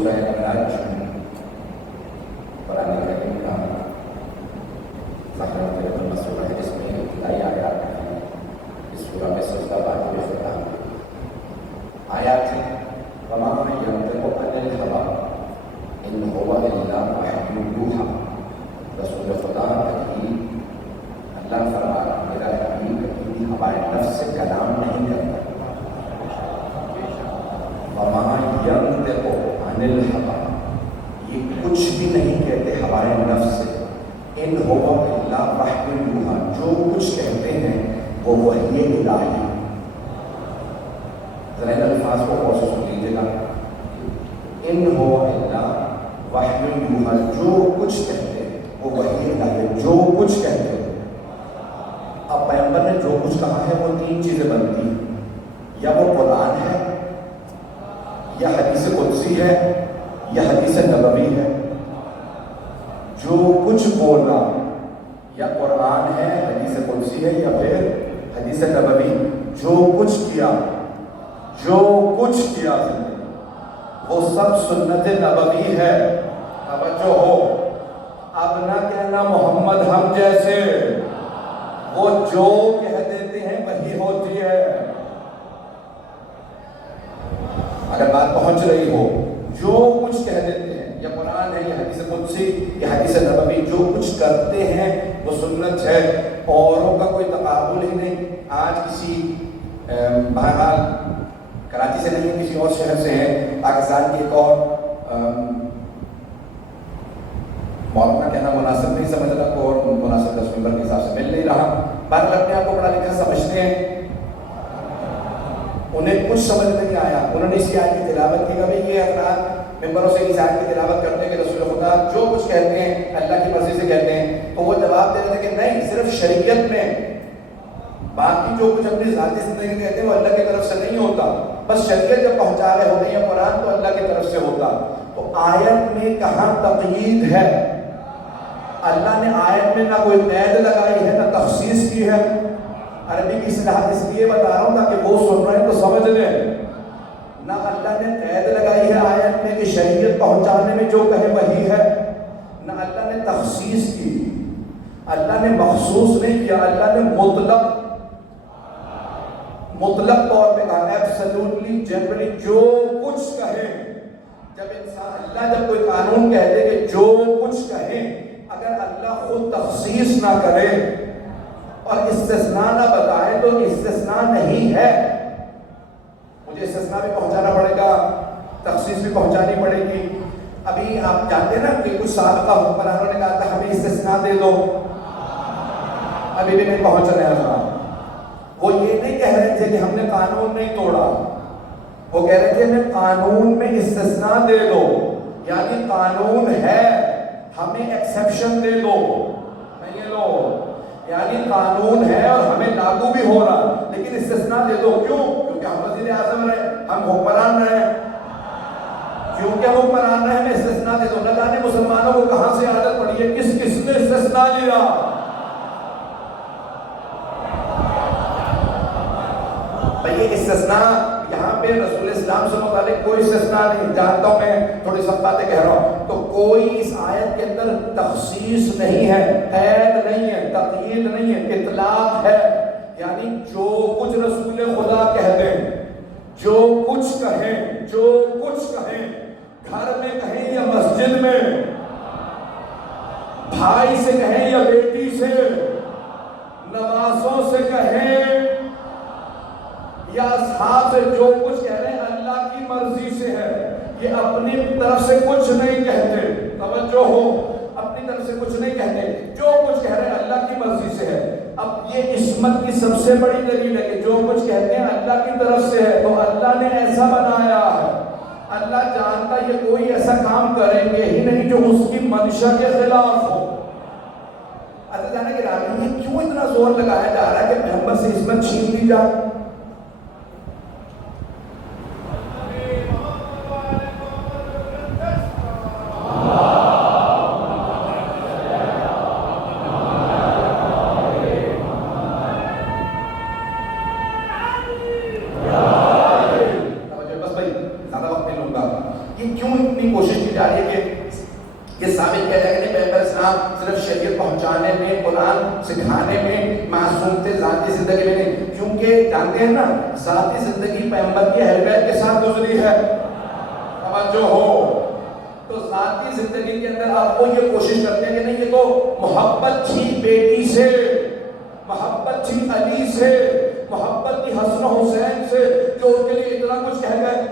سورہ معراج قرآن کریم کا ذکر سورہ ہے، جس میں ابتدائی آیات ہیں۔ اس سورہ میں سجدہ بات میں ختم آیات ہیں، وما ينطق عن الهوى ان هو الا وحی یوحی۔ رسول خدا کبھی اللہ فرما میرا نبی کبھی ہمارے نفس سے کلام نہیں کرتا۔ وما ينطق عن الهوى، یہ کچھ بھی نہیں کہتے ہمارے نفس سے۔ ان هو الا وحی یوحی، جو کچھ کہتے ہیں وہ وحی الہی۔ ذرا ان الفاظ کو غور سے سن لیجیے گا۔ ان هو الا وحی یوحی، جو کچھ کہتے ہیں وہ وحی الہی، جو کچھ کہتے ہیں۔ اب پیغمبر نے جو کچھ کہا ہے وہ تین چیزیں بنتی ہیں، یا وہ قرآن ہے، یا حدیث قدسی ہے، یا حدیث نبوی ہے۔ جو کچھ بولا یا قرآن ہے، حدیث قدسی ہے، یا پھر حدیث نبوی۔ جو کچھ کیا زندگی وہ سب سنت نبوی ہے۔ توجہ ہو، اب نہ کہنا محمد ہم جیسے، وہ جو کہہ دیتے ہیں وہی ہوتی ہے۔ اگر بات پہنچ رہی ہو، جو کچھ کہہ دیتے ہیں، یا قرآن ہے، یا حدیث قدسی، یا حدیث نبوی، جو کچھ کرتے ہیں وہ سنت ہے، اوروں کا کوئی تقابل ہی نہیں۔ آج کسی بہرحال کراچی سے نہیں، کسی اور شہر سے ہیں، پاکستان کی ایک اور مولانا کہنا مناسب نہیں سمجھ رہا کو، اور مناسب 10 ممبر کے حساب سے مل نہیں رہا، بات اپنے آپ کو پڑھا لکھا سمجھتے ہیں، انہیں کچھ سمجھ نہیں آیا۔ انہوں نے اسی آیت کی تلاوت کی کہ بھئی یہ افراد ممبروں سے اس آیت کی تلاوت کرتے ہیں کہ رسول خدا جو کچھ کہتے ہیں اللہ کی مرضی سے کہتے ہیں، تو وہ جواب دے رہے تھے کہ نہیں، صرف شریعت میں، باقی جو کچھ اپنی ذاتی زندگی میں کہتے ہیں وہ اللہ کی طرف سے نہیں ہوتا، بس شریعت جب پہنچا رہے ہوتے ہیں قرآن تو اللہ کی طرف سے ہوتا۔ تو آیت میں کہاں تقیید ہے؟ اللہ نے آیت میں نہ کوئی قید لگائی ہے، نہ تخصیص کی ہے۔ عربی کی اصطلاحات اس لیے بتا رہا ہوں تاکہ وہ سن رہے ہیں تو سمجھ لیں۔ نہ اللہ نے قید لگائی ہے آیت میں کہ شریعت پہنچانے میں جو کہے وہی ہے، نہ اللہ نے تخصیص کی، اللہ نے مخصوص نہیں کیا، اللہ نے مطلق طور پہ کہا، ایبسلیوٹلی جنرلی جو کچھ کہے۔ جب انسان اللہ جب کوئی قانون کہہ دے کہ جو کچھ کہے، اگر اللہ خود تخصیص نہ کرے اور استثناء نہ بتائے تو استثناء نہیں ہے۔ مجھے استثناء بھی پہنچانا پڑے گا، تخصیص بھی پہنچانی پڑے گی۔ ابھی آپ جانتے ہیں نا کہ کچھ سابقہ حکمرانوں نے کہا تھا ہمیں استثناء دے دو، ابھی بھی نہیں پہنچ رہے ہیں۔ وہ یہ نہیں کہہ رہے تھے کہ ہم نے قانون نہیں توڑا، وہ کہہ رہے تھے ہمیں قانون میں استثناء دے دو، یعنی قانون ہے ہمیں ایکسیپشن دے دو، نہیں لو، یعنی قانون ہے اور ہمیں لاگو بھی ہو رہا، لیکن استثناء دے دو۔ کیوں؟ کیونکہ ہم وزیر اعظم رہے، ہم حکمران رہے، کیونکہ ہم حکمران رہے ہمیں استثناء دے دو۔ نہ جانے مسلمانوں کو کہاں سے عادت پڑی ہے، کس نے استثناء لیا۔ یہ استثناء یہاں پہ رسول اسلام سے متعلق کوئی استثناء نہیں، جانتا ہوں میں تھوڑی سب باتیں کہہ رہا ہوں، تو کوئی اس آیت کے اندر تخصیص نہیں ہے، قید نہیں ہے، تقیید نہیں ہے، اطلاق ہے، یعنی جو کچھ رسول خدا کہہ دیں، جو کچھ کہیں، گھر میں کہیں یا مسجد میں، بھائی سے کہیں یا بیٹی سے، نوازوں سے کہیں یا اصحاب سے، جو کچھ کہہ رہے ہیں اللہ کی مرضی سے ہے، یہ اپنی طرف سے کچھ نہیں کہتے۔ توجہ ہو، اپنی طرف سے کچھ نہیں کہتے، جو کچھ کہہ رہے ہیں اللہ کی مرضی سے ہے۔ اب یہ عصمت کی سب سے بڑی دلیل ہے کہ جو کچھ کہتے ہیں اللہ کی طرف سے ہے، تو اللہ نے ایسا بنایا ہے، اللہ جانتا یہ کوئی ایسا کام کریں گے ہی نہیں جو اس کی منشا کے خلاف ہو۔ اللہ جانا کہ یہ کیوں اتنا زور لگایا جا رہا ہے کہ پیغمبر سے عصمت چھین لی جائے؟ اتنی کوشش کی جا رہی ہے کہ یہ ثابت کیا جائے کہ پیغمبر اسلام صرف شریعت پہنچانے میں، قرآن سکھانے میں معصوم تھے، ذاتی زندگی میں نہیں. کیونکہ جانتے ہیں نا ذاتی زندگی پیغمبر کی اہل بیت کے ساتھ گزری ہے. توجہ ہو. تو ذاتی زندگی کے اندر آپ وہ یہ کوشش کرتے ہیں کہ نہیں یہ تو محبت تھی بیٹی سے، محبت تھی علی سے، محبت تھی حسن و حسین سے، جو ان کے لیے اتنا کچھ کہہ گئے.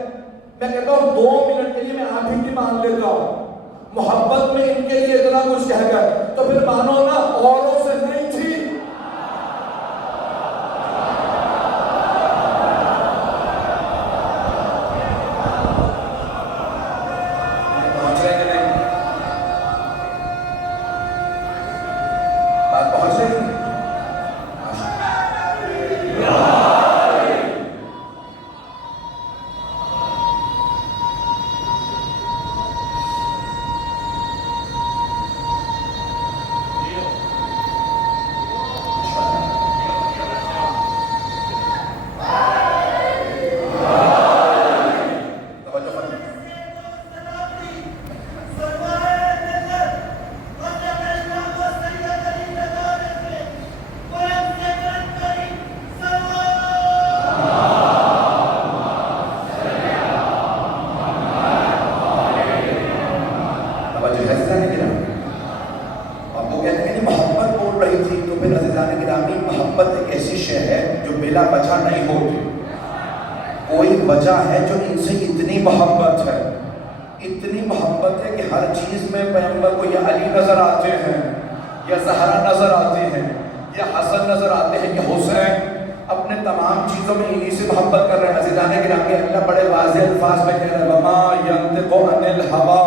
میں کہتا ہوں 2 منٹ کے لیے میں آپ ہی کی مان لیتا ہوں، محبت میں ان کے لیے اتنا کچھ کہہ گئے تو پھر مانو نا اوروں سے نہیں تھی. پہنچ رہے کہ نہیں؟ بات پہنچ رہی؟ کوئی وجہ ہے جو ان سے اتنی محبت ہے، اتنی محبت ہے کہ ہر چیز میں پیغمبر کو یا علی نظر آتے ہیں، یا زہرا نظر آتے ہیں، یا حسن نظر آتے ہیں، یا حسین. اپنے تمام چیزوں میں انہی سے محبت کر رہے ہیں. عزیزان گرامی اللہ بڑے واضح الفاظ میں کہہ رہے ہیں وَمَا يَنْطِقُ عَنِ الْهَوَىٰ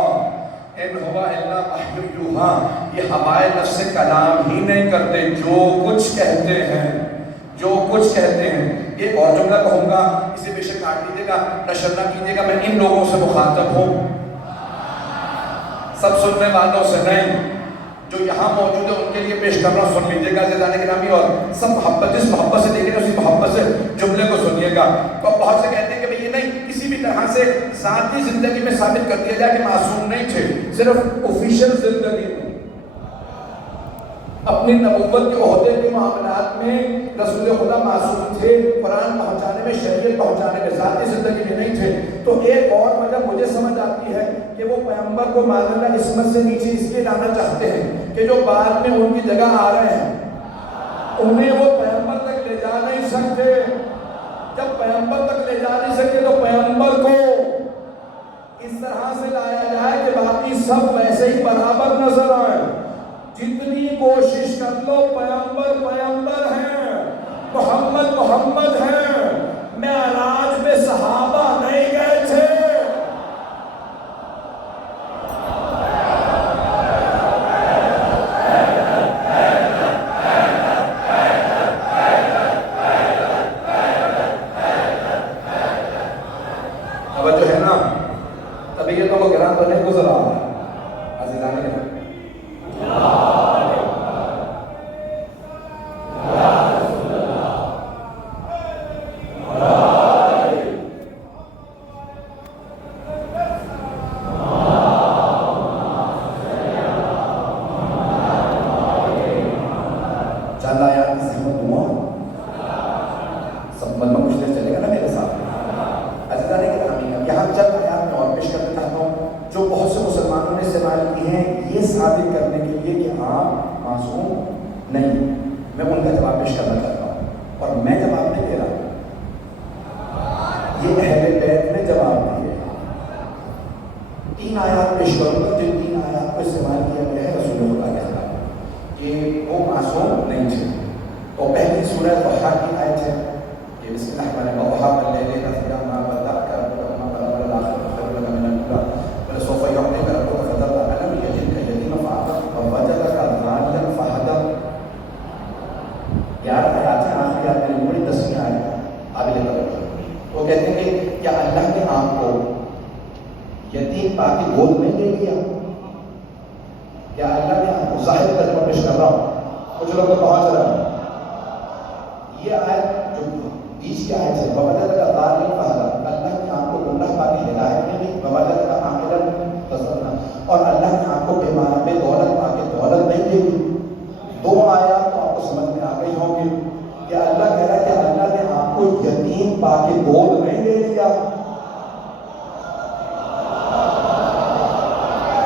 إِنْ هُوَ إِلَّا وَحْيٌ يُوحَىٰ. یہ ہوائے نفس سے کلام ہی نہیں کرتے، جو کچھ کہتے ہیں، جو کچھ کہتے ہیں. ایک اور جملہ کہوں گا، اسے بے شک کاٹ دیجیے گا، نشر نہ کیجیے گا، میں ان لوگوں سے مخاطب ہوں، سب سننے والوں سے نہیں. جو یہاں موجود ہے ان کے لیے پیش کر رہا ہوں، سن لیجیے گا عزیزان گرامی. اور سب محبت، جس محبت سے دیکھیں اسی محبت سے جملے کو سنیے گا. تو بہت سے کہتے ہیں کہ یہ نہیں، کسی بھی طرح سے ذاتی زندگی میں ثابت کر دیا جائے کہ معصوم نہیں تھے، صرف آفیشیل زندگی میں اپنی نبوت کے عہدے کے معاملات میں رسول خدا معصوم تھے، قرآن پہنچانے میں، شریعت پہنچانے میں، ذاتی زندگی میں نہیں تھے. تو ایک اور وجہ مجھے سمجھ آتی ہے کہ وہ پیغمبر کو معاذ اللہ عصمت سے نیچے اس لیے لانا چاہتے ہیں کہ جو بعد میں ان کی جگہ آ رہے ہیں انہیں وہ پیغمبر تک لے جا نہیں سکتے. جب پیغمبر تک لے جا نہیں سکتے تو پیغمبر کو اس طرح سے لایا جائے کہ باقی سب ویسے ہی برابر نظر آئے. جتنی کوشش کر لو پیغمبر پیغمبر ہیں، محمد محمد ہیں. معراج میں صحابہ نہیں گئے تھے. اب جو ہے نا طبیعتوں کو گران تو نہیں گزرا عزیزان نے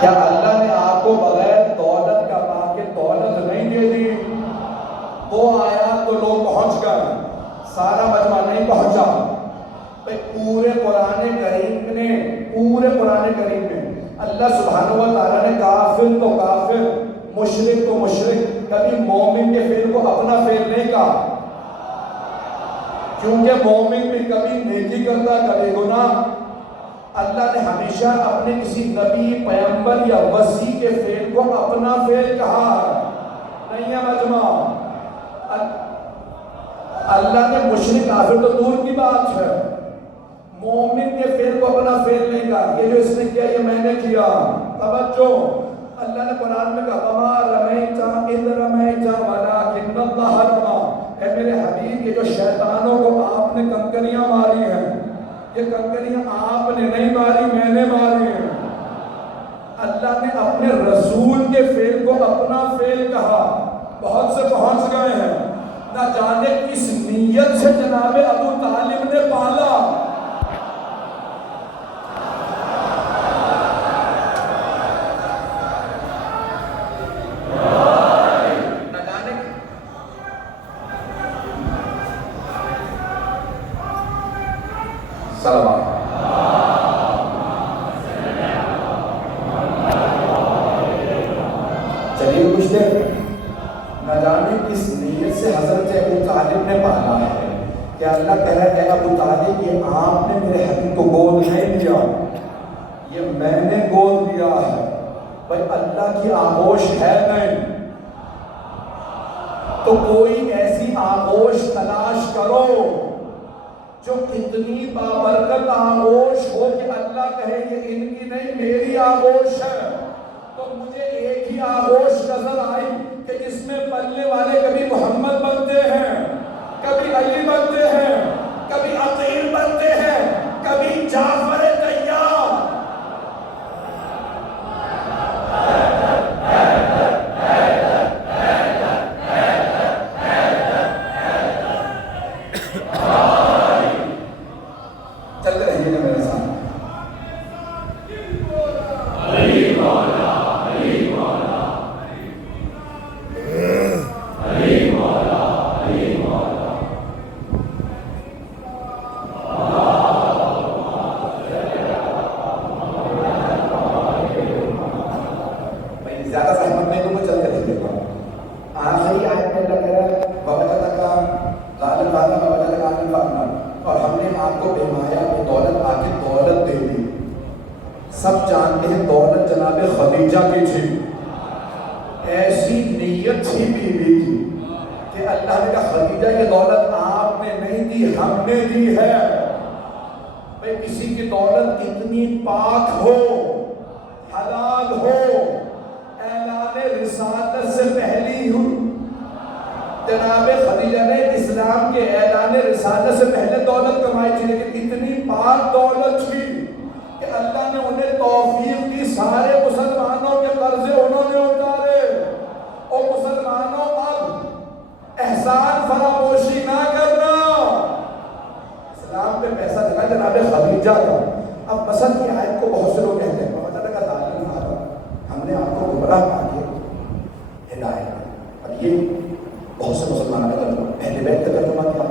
کیا اللہ نے آپ کو بغیر دولت کا باقی دولت نہیں دے دی؟ وہ آیات تو لوگ پہنچ گئے، سارا مجمع نہیں پہنچا۔ پورے قرآن کریم میں اللہ سبحانہ و تعالیٰ نے کافر تو کافر، مشرک تو مشرک، کبھی مومن کے فعل کو اپنا فعل نہیں کہا، کیونکہ مومن بھی کبھی نیکی کرتا کبھی گناہ۔ اللہ نے ہمیشہ اپنے کسی نبی، پیغمبر یا وصی کے فعل کو اپنا فعل کہا نہیں ہے مجمع۔ اللہ نے مشرک کافر تو دور کی بات ہے، مومن کے فعل کو اپنا فعل نہیں کہا۔ یہ جو اس نے کیا یہ میں نے کیا، توجہ۔ اللہ نے قرآن میں کہا وَمَا رَمَيْتَ إِذْ رَمَيْتَ وَلَٰكِنَّ اللَّهَ رَمَىٰ، اے میرے حبیب، یہ جو شیطانوں کو آپ نے کنکریاں ماری ہیں، یہ کنکریاں آپ نے نہیں ماری، میں نے ماری ہیں۔ اللہ نے اپنے رسول کے فعل کو اپنا فعل کہا۔ بہت سے پہنچ گئے ہیں، نہ جانے کس نیت سے جناب ابو طالب نے پالا۔ چلیے کچھ دیر، نہ جانے کس نیت سے حضرت ابو طالب نے پالا ہے کہ اللہ کہہ رہا ہے ابو طالب یہ آپ نے میرے حبیب کو گود نہیں دیا، یہ میں نے گود دیا ہے۔ بھائی اللہ کی آغوش ہے نہیں تو کوئی ایسی آغوش تلاش کرو جو اتنی بابرکت آغوش ہو کہ اللہ کہے یہ ان کی نہیں میری آغوش ہے۔ تو مجھے ایک ہی آغوش نظر آئی کہ جس میں پلنے والے کبھی محمد بنتے ہیں، کبھی علی بنتے ہیں، کبھی عقیل بنتے ہیں، کبھی جعفر طیار۔ چلتے رہیے گا میرے ساتھ۔ زیادہ زحمت نہیں تو میں چل کر دیکھتا ہوں۔ آخری آیت میں اللہ کہہ رہا ہے وَوَجَدَكَ ضَالًا فَأَغْنَىٰ وَوَجَدَكَ عَائِلًا فَأَغْنَىٰ، اور ہم نے آپ کو بے مایا بے دولت آ کے دولت دے دی۔ سب جانتے ہیں دولت جناب خدیجہ کی تھی، ایسی نیت تھی بیوی کی کہ اللہ نے کہا خدیجہ یہ دولت آپ نے نہیں دی ہم نے دی ہے۔ بھئی کسی کی دولت اتنی پاک ہو، حلال ہو، اعلان رسالت سے پہلی ہو، جناب خدیجہ نے اسلام کے اعلان رسالت سے پہلے دولت کمائی تھی، لیکن اتنی پاک دولت تھی کہ اللہ نے انہیں توفیق دی، سارے مسلمانوں کے قرضے انہوں نے اتارے۔ اور مسلمانوں اب احسان فراموشی نہ کرنا، اسلام پہ پیسہ دکھا جناب خدیجہ کا۔ اب مثل کی آیت کو بہت سے لوگ کہتے ہیں ہم نے آپ کو گمراہ پا کے ہدایت، اب یہ بہت سے مسلمانوں کا ترجمہ، اہل بیت کا ترجمہ کیا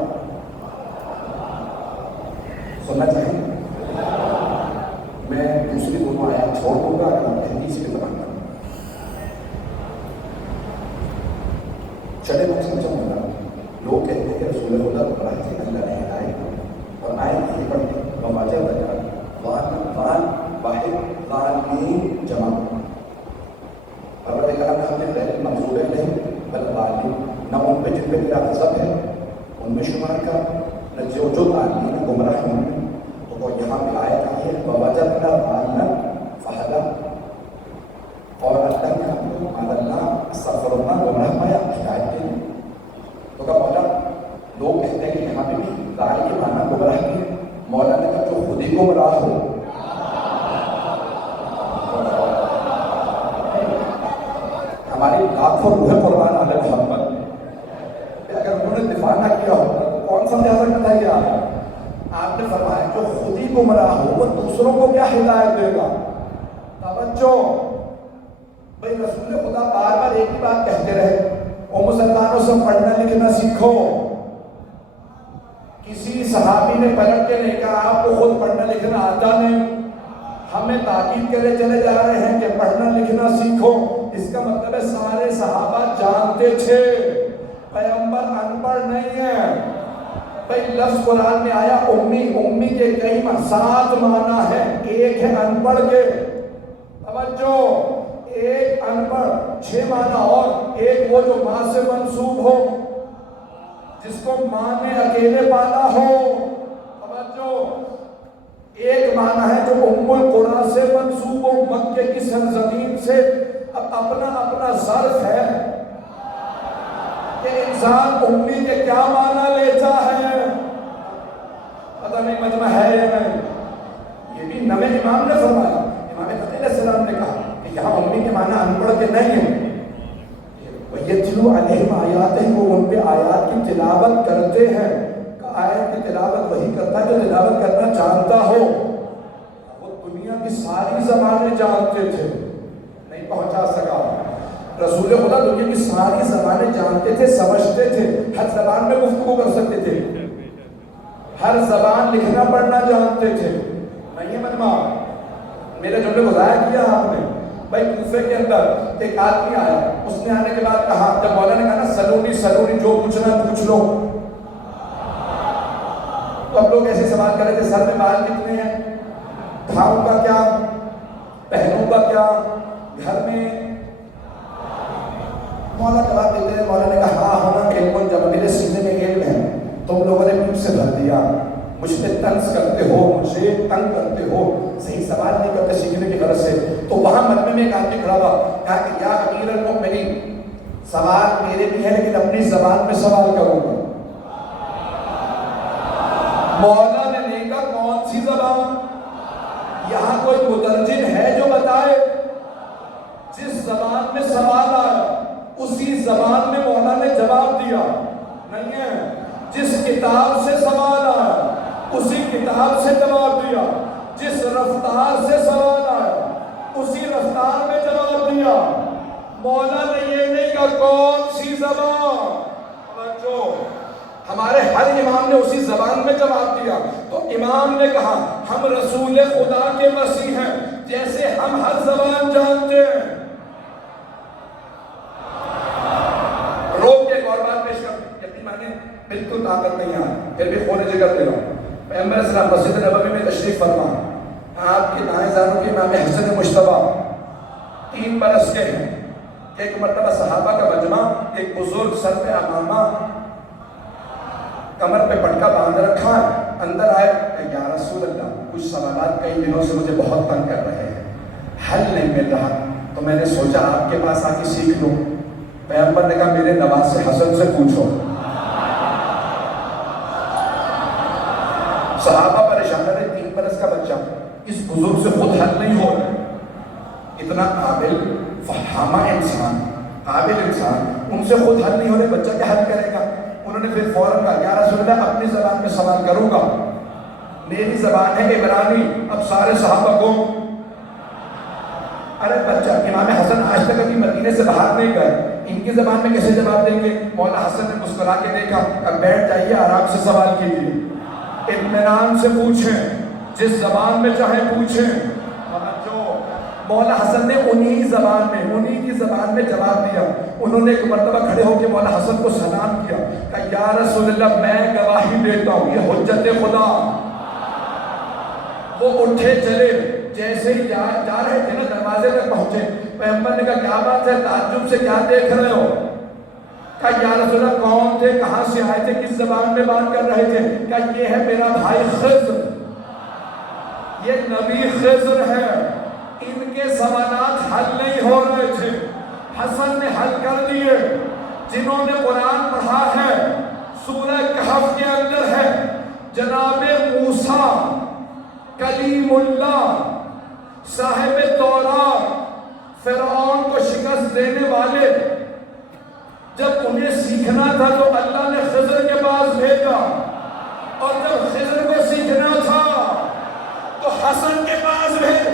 سننا چاہیں گے؟ میں دوسری دونوں آیات چھوڑ دوں گا اگر آپ حدیث کے زبان کریں۔ چلے میں سمجھاؤں گا، لوگ کہتے ہیں کہ رسول اللہ گمراہ تھے، اللہ نے ہدایت، اور آیت یہ پڑھتے واضح بتا واحد ظالمین جمع، پروردگار نے ہم نے غیر منظور نہیں بل ظالم، نہ ان پہ جن پہ میرا غضب ہے ان میں شمار کا، نہ جو ظالمین گمراہ ہیں وہ یہاں پہ آیت آئی ہے وَوَجَدْنَا ضَالًّا فَهَدَىٰ، اور اللہ نے ہم کو ماذ اللہ استغفر اللہ گمراہ پایا ہدایت کے لیے۔ تو کہا مولا لوگ کہتے ہیں کہ یہاں پہ بھی ضال کے معنی گمراہ کی، مولا نے کہا جو خود ہی گمراہ ہو، ہماری لاکھوں روح قربان علی محمد، اگر انہوں نے دفاع نہ کیا ہوتا تو کون سا لحاظ کرتا ہے کیا؟ آپ نے فرمایا جو خود ہی گمراہ ہو وہ دوسروں کو کیا ہدایت دے گا؟ توجہ، بھائی رسول خدا بار بار ایک ہی بات کہتے رہے، او مسلمانوں سے پڑھنا لکھنا سیکھو۔ کسی صحابی نے پلٹ کے نہیں کہا آپ کو خود پڑھنا لکھنا آتا نہیں، ہمیں تاکید کرے چلے جا رہے ہیں کہ پڑھنا لکھنا سیکھو۔ اس کا مطلب ہے سارے صحابہ جانتے تھے پیغمبر ان پڑھ نہیں ہے۔ بھائی لفظ قرآن میں آیا امی، امی کے کئی 7 معنی ہیں، ایک ہے ان پڑھ کے، توجہ، ایک ان پڑھ 6 معنی، اور ایک وہ جو ماں سے منسوب ہو، جس کو ماں نے اکیلے پالا ہو، توجہ، ایک معنی ہے جو ام القریٰ سے منسوب ہو، مکے کی سرزمین سے۔ اب اپنا اپنا ظرف ہے کہ انسان امی کے کیا معنی لیتا ہے، پتہ نہیں مجمع ہے یا نہیں۔ یہ بھی نمے امام نے فرمایا، امام خطیب علیہ السلام نے کہا کہ یہاں امی کے معنی ان پڑھ کے نہیں ہیں۔ وَيَتْلُو عَلَيْهِمْ آیَاتِهِ، وہ ان پہ آیات کی تلاوت کرتے ہیں۔ آیت کی تلاوت وہی کرتا ہے جو تلاوت کرنا جانتا ہو۔ وہ دنیا کی ساری زبانیں جانتے تھے، نہیں پہنچا سکا۔ رسول خدا دنیا کی ساری زبانیں جانتے تھے، سمجھتے تھے، ہر زبان میں گفتگو کر سکتے تھے، ہر زبان لکھنا پڑھنا جانتے تھے۔ نہیں مجمع، میرے جملے کو ضائع کیا آپ نے۔ بھائی کوفے کے اندر ایک آدمی آیا، اس نے آنے کے بعد کہا، جب مولا نے کہا نا سلونی سلونی، جو پوچھنا پوچھ لو، تو اب لوگ ایسے سوال کر رہے تھے، سر میں بال کتنے ہیں، کھاؤں گا کیا، پہنوں گا کیا، گھر میں، مولا جواب دیتے ہیں، مولا نے کہا ہاں ہونا علم، جب میرے سینے میں علم ہے، تم لوگوں نے پیٹ سے بھر دیا، مجھ پہ طنز کرتے ہو، مجھے تنگ کرتے ہو، صحیح سوال نہیں کرتے سیکھنے کی غرض سے۔ تو وہاں مجمع میں ایک آدمی کھڑا ہوا، کہا کہ یا امیر المؤمنین، سوال میرے بھی ہے لیکن اپنی زبان میں سوال کروں گا۔ مولا نے نہیں کہا کون سی زبان، یہاں کوئی مترجم ہے جو بتائے؟ جس زبان میں سوال آیا اسی زبان میں مولا نے جواب دیا، نہیں ہے؟ جس کتاب سے سوال آیا اسی کتاب سے جواب دیا، جس رفتار سے سوال آیا اسی رفتار میں جواب دیا۔ مولا نے یہ نہیں کہا کون سی زبان، جو ہمارے ہر امام نے اسی زبان میں جواب دیا۔ تو امام نے کہا ہم رسول خدا کے مسیح ہیں، جیسے ہم ہر زبان جانتے ہیں۔ روک کے ایک اور بات پیش کر، یقیناً بالکل طاقت نہیں آئی، پھر بھی خون جگر دے رہا ہوں۔ پیغمبر صلی اللہ علیہ وسلم مسجد نبوی میں تشریف فرما، آپ کے دائیں زانوں کے امام حسن مجتبیٰ 3 برس کے ہیں۔ ایک مرتبہ صحابہ کا مجمع، ایک بزرگ سر پہ عمامہ، کمر پہ پٹکا باندھ رکھا، اندر آئے، یا رسول اللہ کچھ سوالات کئی دنوں سے مجھے بہت تنگ کر رہے ہیں، حل نہیں مل رہا، تو میں نے سوچا آپ کے پاس آ کے سیکھ لوں۔ پیغمبر نے کہا میرے نواسے حسن سے پوچھو۔ صحابہ پریشان رہے، 3 برس کا بچہ اس بزرگ سے خود حل نہیں ہو رہا، اتنا قابل فہامہ انسان، قابل انسان، ان سے خود حل نہیں ہو رہے، بچہ کیا حل کرے گا؟ انہوں نے پھر فوراً کہا یا رسول اللہ اپنی زبان میں سوال کروں گا، میری زبان ہے عبرانی۔ اب سارے صحابہ کو، ارے بچہ، امام حسن آج تک ابھی مدینے سے باہر نہیں گئے، ان کی زبان میں کیسے جواب دیں گے؟ مولا حسن نے مسکرا کے دیکھا، اب بیٹھ جائیے، آرام سے سوال کیجیے، اطمینان سے پوچھیں، جس زبان میں چاہے پوچھیں۔ مولا حسن نے انہی زبان میں، انہی کی زبان میں جواب دیا۔ انہوں نے ایک مرتبہ کھڑے ہو کے مولا حسن کو سلام کیا، کہا یا رسول اللہ میں گواہی دیتا ہوں یہ حجت خدا۔ وہ اٹھے چلے، جیسے ہی جا رہے تھے نا دروازے تک پہنچے، پیغمبر نے کہا کیا بات ہے، تعجب سے کیا دیکھ رہے ہو؟ کہا یا رسول اللہ کون تھے، کہاں سے آئے تھے، کس زبان میں بات کر رہے تھے؟ کہا یہ ہے میرا بھائی خضر، یہ نبی خضر ہے، ان کے سوالات حل نہیں ہو رہے تھے، حسن نے حل کر دیے۔ جنہوں نے قرآن پڑھا ہے، سورہ کہف کے اندر ہے جناب موسیٰ کلیم اللہ، صاحب تورات، فرعون کو شکست دینے والے، جب انہیں سیکھنا تھا تو اللہ نے خضر کے پاس بھیجا، اور جب خضر کو سیکھنا تھا تو حسن کے پاس بھیجا۔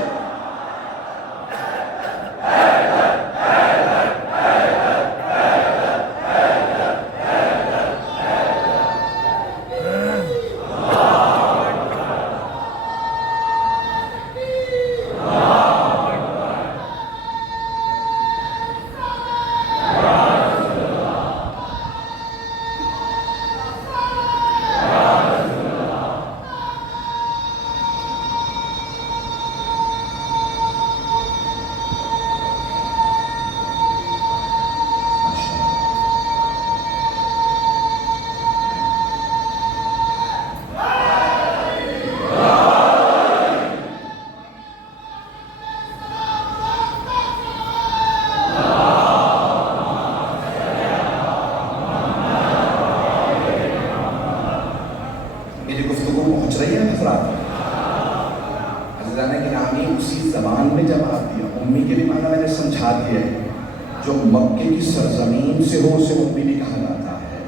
عزیزان گرامی اسی زبان میں جواب دیا. امی کے بھی معنی میں نے سمجھا دیا ہے. جو مکے کی سرزمین سے ہو اسے امی بھی کہا جاتا ہے.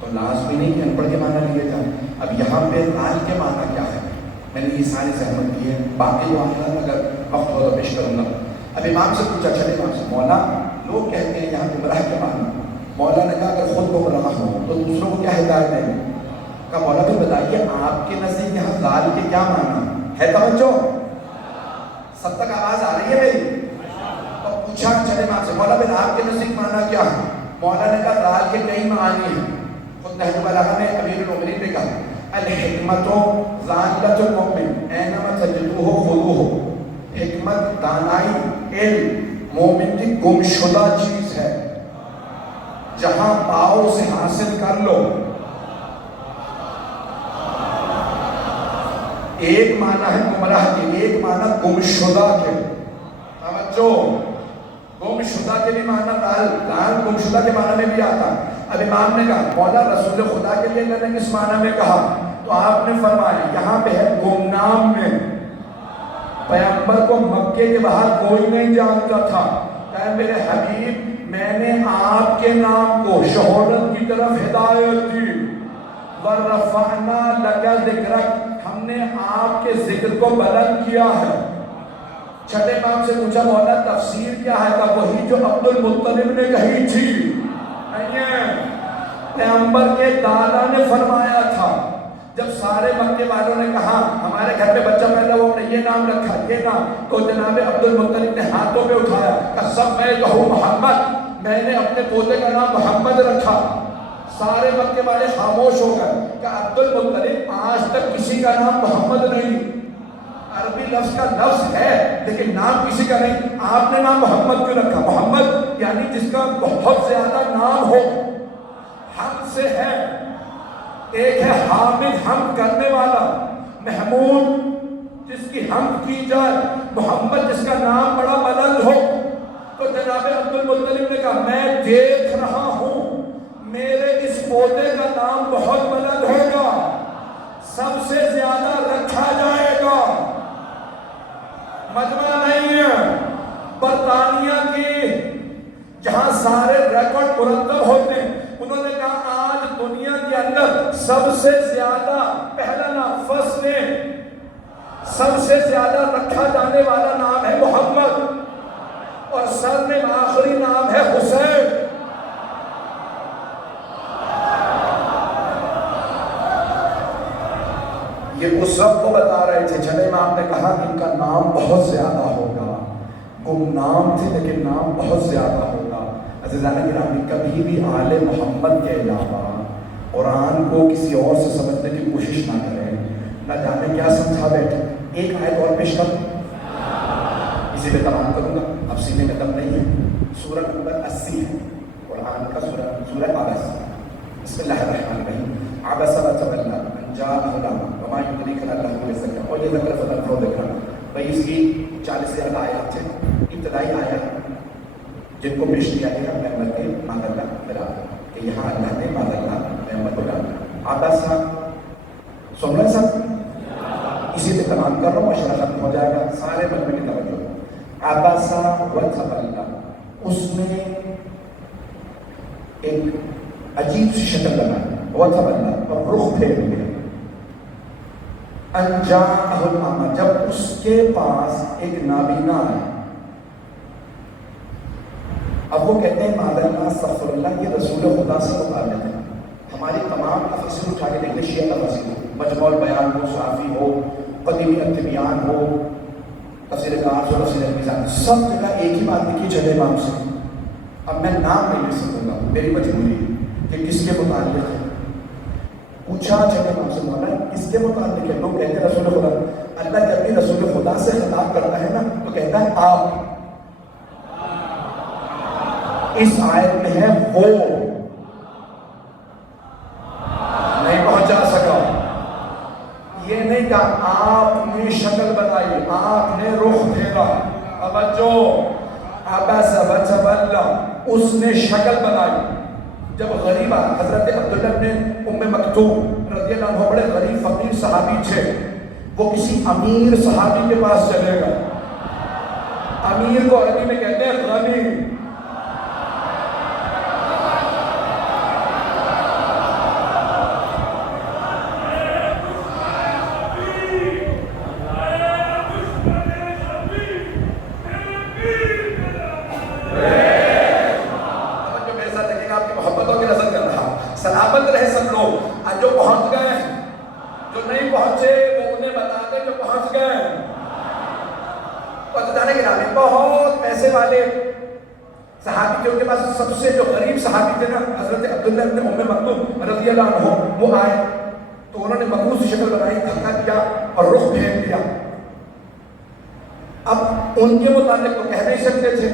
تو لازمی نہیں کہ ان پڑھ کے معنی لیے جائیں. اب یہاں پہ رال کے معنی کیا ہے میں نے یہ ساری زحمت کی ہے. باقی جو اگر وقت ہو تو پیش کروں گا. اب امام سے پوچھا چلے امام سے مولا لوگ کہتے ہیں یہاں گمراہ کے معنی. مولا نے کہا اگر خود گمراہ ہو تو دوسروں کو کیا ہدایت دیں. کہا مولا پھر بتائیے آپ کے نزدیک یہاں لال کے کیا معنی ہے. توجہ سب تک آواز آ رہی ہے میری. تو پوچھا چلے امام سے مولا پھر آپ کے نزدیک معنی کیا ہے. مولا نے کہا لال کے کئی معنی ہیں. خود نہج البلاغہ میں امیر المومنین نے کہا الحکمت ضالۃ المؤمن اینما تجدوہ خذوہ. حکمت دانائی علم مومن کی گمشدہ چیز ہے, جہاں پاؤ سے حاصل کر لو. ایک معنی ہے گمراہ کے, ایک معنی گمشدہ کے. توجہ گمشدہ کے بھی معنی دال گمشدہ کے معنی میں بھی آتا. اب امام نے کہا مولا رسول خدا کے لیے اللہ نے کس معنی میں کہا. تو آپ نے فرمایا یہاں پہ ہے گمنام میں. پیغمبر کو مکے کے باہر کوئی نہیں جانتا تھا. کہ میرے حبیب میں نے آپ کے نام کو شہرت کی طرف ہدایت دی. وَرَفَعْنَا لَكَ ذِكْرَكَ ہم نے آپ کے ذکر کو بلند کیا ہے. چھٹے امام سے پوچھا مولا تفسیر کیا ہے. کہ وہی جو عبد المطلب نے کہی تھی. پیغمبر کے دادا نے فرمایا تھا. جب سارے مکے والوں نے کہا ہمارے گھر پہ بچہ پیدا ہوا نے یہ نام رکھا یہ نام, تو جناب عبد المطلب نے ہاتھوں پہ اٹھایا کہ سب میں کہوں محمد. میں نے اپنے پوتے کا نام محمد رکھا. سارے مکے والے خاموش ہو گئے کہ عبد المطلب آج تک کسی کا نام محمد نہیں. عربی لفظ کا لفظ ہے لیکن نام کسی کا نہیں. آپ نے نام محمد کیوں رکھا. محمد یعنی جس کا بہت زیادہ نام ہو. ہم سے ہے ایک ہے حامد حمد کرنے والا, محمود جس کی حمد کی جائے, محمد جس کا نام بڑا بلند ہو. تو جناب عبد المطلب نے کہا میں دیکھ رہا ہوں میرے اس پوتے کا نام بہت بلند ہوگا, سب سے زیادہ رکھا جائے گا. مجمع نہیں ہے برطانیہ کی جہاں سارے ریکارڈ مرتب ہوتے ہیں. انہوں نے کہا آج دنیا کے اندر سب سے زیادہ پہلا نام فرسٹ نیم سب سے زیادہ رکھا جانے والا نام ہے محمد, اور سر نیم آخری نام ہے حسین. یہ اس سب کو بتا رہے تھے. چلے امام نے کہا کہ ان کا نام بہت زیادہ ہوگا. گمنام تھے لیکن نام بہت زیادہ ہوگا. عزیزان گرامی کبھی بھی آل محمد کے علاوہ قرآن کو کسی اور سے سمجھنے کی کوشش نہ کریں. نہ جانے کیا سمجھا بیٹھے. ایک آیت اور پیش کر اسی پہ تمام کروں گا. اب سینے کا دم نہیں ہے. سورہ نمبر 80 ہے قرآن کا سورہ عبس. بسم اللہ الرحمن الرحیم. عبس وتولى ان جاءه الأعمى وما يدريك لعله يزكى. اور یہ ذکر فضل فرو ذکر بھائی اس کی 40 سے زیادہ آیات ہیں. ابتدائی آیات جن کو پیش کیا گیا محمد کے ماد اللہ ملا کہ یہاں اللہ نے ماد اللہ محمد کو ڈالا. عبس سن رہے سب اسی پہ تمام کر رہا ہوں. مشورہ ختم ہو جائے گا. سارے مجمع کی توجہ. عبس وتولى اس نے ایک عجیب سی شکل بنائی. وتولى اور رخ پھیر لیا. ان جاءه الأعمى جب اس کے پاس ایک نابینا ہے. اب وہ کہتے ہیں معاذ اللہ استغفر اللہ یہ رسول خدا سے مقابلت ہے. ہماری تمام تفسیر اٹھا کے دیکھیں شیعہ تفسیر ہو, مجموع البیان ہو, صافی ہو, قدیمی التبیان ہو, تفسیر کاف ہو, تفسیر المیزان, سب جگہ ایک ہی بات لکھی چلے امام سے. اب میں نام نہیں لکھ سکوں گا, میری مجبوری کہ کس کے متعلق ہے. پوچھا چلے امام سے مولا کس کے متعلق ہے. لوگ کہتے ہیں رسول خدا. اللہ جب بھی رسول خدا سے خطاب کرتا ہے نا تو کہتا ہے آپ. اس آیت میں ہے وہ نہیں پہنچا سکا. یہ نہیں کہا آپ نے شکل بنائی, آپ نے رخ پھیرا. توجہ عبس وتولى اس نے شکل بنائی. جب غریبہ حضرت عبداللہ نے ام مکتوم رضی اللہ عنہ بڑے غریب فقیر صحابی تھے. وہ کسی امیر صحابی کے پاس چلے گا. امیر کو عربی میں کہتے ہیں غنی. سلامت رہے سب لوگ. جو پہنچ گئے ہیں، جو نہیں پہنچے وہ انہیں بتا دیں جو پہنچ گئے ہیں. جانے کے نام بہت پیسے والے صحابی تھے، ان کے پاس سب سے جو غریب صحابی تھے نا حضرت عبداللہ ابن ام مکتوم رضی اللہ عنہ، وہ آئے تو انہوں نے مقبوض سی شکل بنائی، دھکا دیا اور رخ پھینک دیا. اب ان کے متعلق تو کہہ نہیں سکتے تھے،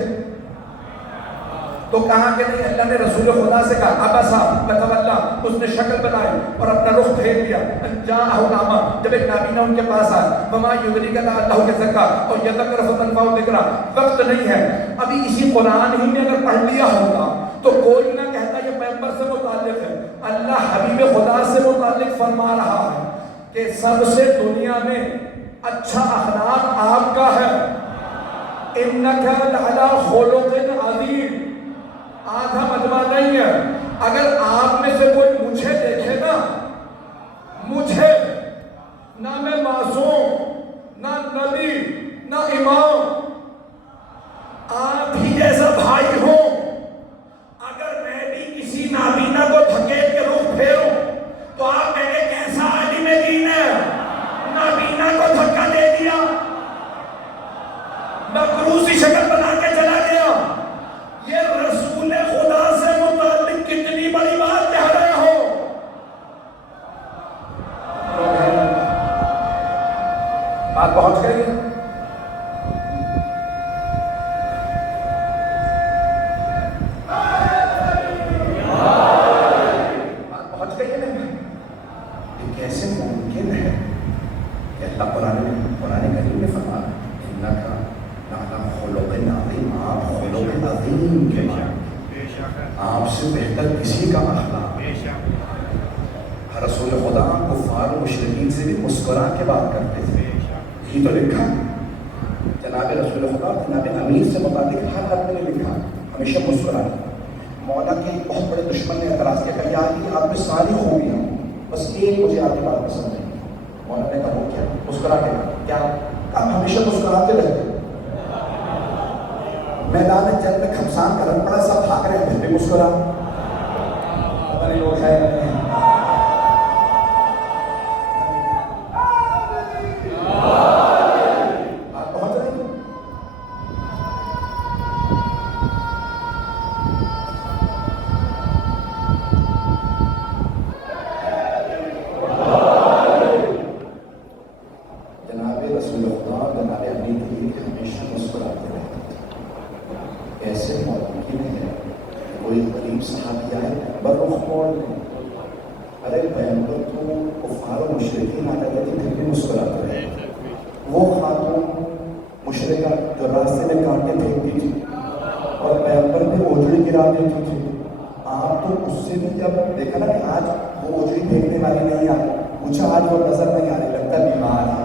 تو کہا کہ نہیں، اللہ نے رسول خدا سے کہا ابسا وتولا، اس نے شکل بنائی اور اپنا رخ پھیر دیا. جاءہ الاعمی، جب ایک نابینا ان کے پاس آیا، وما یدریک لعلہ یزکیٰ اور یذکر فتنفعہ الذکریٰ. وقت نہیں ہے ابھی. اسی قرآن ہی نے اگر پڑھ لیا ہوتا تو کوئی نہ کہتا یہ پیغمبر سے متعلق ہے. اللہ حبیب خدا سے متعلق فرما رہا ہے کہ سب سے دنیا میں اچھا اخلاق آپ کا ہے. انک لعلی خلق عظیم. آدھا مجمع نہیں ہے. اگر آپ میں سے کوئی مجھے دیکھے نا، مجھے، نہ میں معصوم، نہ نبی، نہ امام، آپ ہی جیسا بھائی ہوں، اگر میں بھی کسی نابینا کو دھکیل کے رخ پھیروں تو آپ میرے کیسا عالم دین ہے؟ نابینا کو دھکا دے دیا، مقروضی شکل بنا کے چلا گیا. یہ رسول خدا سے متعلق کتنی بڑی بات کہہ رہے ہو. بات پہنچ گئی. بات پہنچ گئی ہے. یہ کیسے ممکن ہے کہ اللہ قرآن کریم نے فرمایا انک لعلی خلق عظیم. آپ خلق عظیم کے معنی، آپ سے بہتر کسی کا اخلاق. رسول خدا کفار و مشرکین سے بھی مسکرا کے بات کرتے تھے. یہ تو لکھا جناب رسول خدا جناب امیر سے متعلق ہر آدمی نے لکھا ہمیشہ مسکرا. مولا کے بہت بڑے دشمن نے اعتراض کیا کہ یار آپ میں ساری خوبیاں، بس ایک مجھے آپ کی بات پسند نہیں. مولا نے کہا وہ کیا؟ مسکرا کے. کیا آپ ہمیشہ مسکراتے رہتے؟ میدان جنگ میں کھمسان کا رنگ پڑا، سب بھاگ رہے ہیں، پھر بھی مسکرا. پتہ نہیں لوگ ہے نہیں. آپ پہنچ رہے ہیں. جناب رسول خدا جناب امیر کے ہمیشہ مسکراتے رہتے. ایسے ممکن ہے کوئی غریب صحابی آئے برخ موڑ لیں؟ ارے پیغمبر تو کفار و مشرکین آ جاتے تھے پھر بھی مسکراتے رہے. وہ خاتون مشرکہ جو راستے میں کانٹے پھینکتی تھی اور پیغمبر پہ اوجڑی گرا دیتی تھی، آپ تو اس سے بھی جب دیکھا نا کہ آج وہ اوجڑی پھینکنے والی نہیں آئی، پوچھا آج وہ نظر نہیں آ رہی، لگتا بیمار ہے،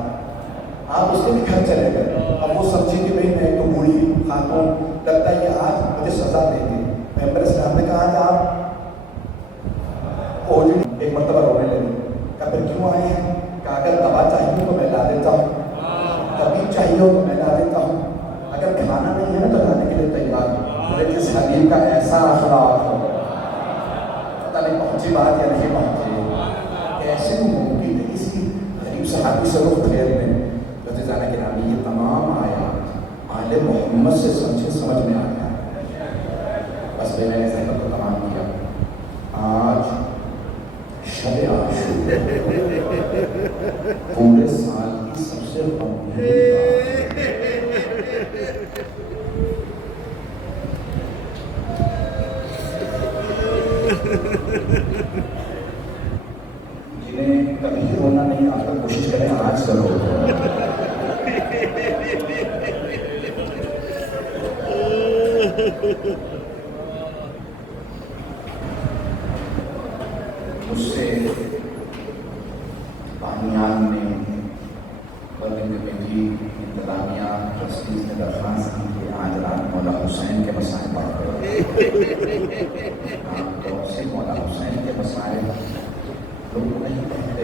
آپ اس کے بھی گھر چلے گئے. اب وہ سمجھی کہ بھائی میں تو بوڑھی خاتون، لگتا ہے یہ آج مجھے سزا دے دی. پیغمبر اسلام نے کہا آج آپ اوجڑی ایک مرتبہ رونے لگے. کہا پھر کیوں آئے ہیں؟ کہ اگر دوا چاہیے تو میں لا دیتا ہوں، طبیب چاہیے ہو تو میں لا دیتا ہوں، اگر کھانا نہیں ہے تو لانے کے لیے تیار ہوں. جس حبیب کا ایسا اخلاق ہو. پتہ نہیں پہنچی بات یا نہیں پہنچی. کیسے ممکن ہے کسی غریب صحابی سے رخ پھیرنے؟ رضوان کے نامی یہ تمام آیات آل محمد سے سمجھ میں آ گیا. بس میں نے زحمت کو تمام کیا. آج شب عاشور پورے سال کی سب سے جنہیں کبھی رونا نہیں آتا کوشش کریں آج کرو. مجھ سے بامیان میں کی انتظامیہ ٹرسٹیز نے درخواست کی کہ آج رات مولا حسین کے مسائل پڑھ رہے کون سے مولا حسین کے مسائل لوگ نہیں پڑھتے،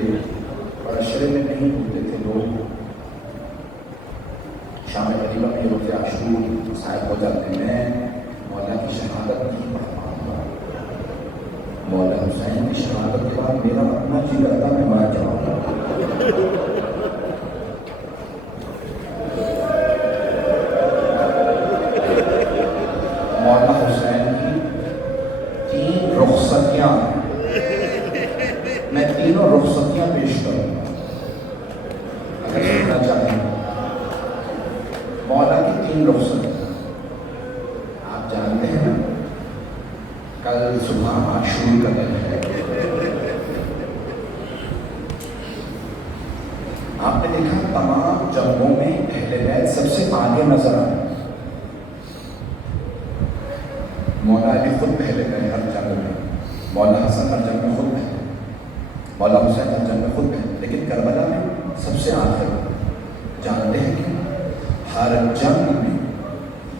معاشرے میں نہیں ہوتے تھے لوگ، شام غریبہ میں روز عاشور مسائل ہو جاتے ہیں، مولا کی شہادت نہیں پڑھ پاؤں گا، مولا حسین کی شہادت کے بعد میرا اپنا جی کرتا میں مار جاؤں گا۔ مولا حسین کی 3 رخصتیاں ہیں، میں تینوں رخصتیاں پیش کروں گا اگر سننا چاہیں۔ مولا کی 3 رخصتیاں آپ جانتے ہیں نا، کل صبح عاشور کا دن ہے، آپ نے دیکھا تمام جنگوں میں اہل بیت سب سے آگے نظر آئے، مولا علی خود پہلے گئے ہر جنگ میں، مولا حسن ہر جنگ میں خود پہلے، مولا حسین ہر جنگ میں خود پہلے، لیکن کربلا میں سب سے آخر۔ جانتے ہیں کہ ہر جنگ میں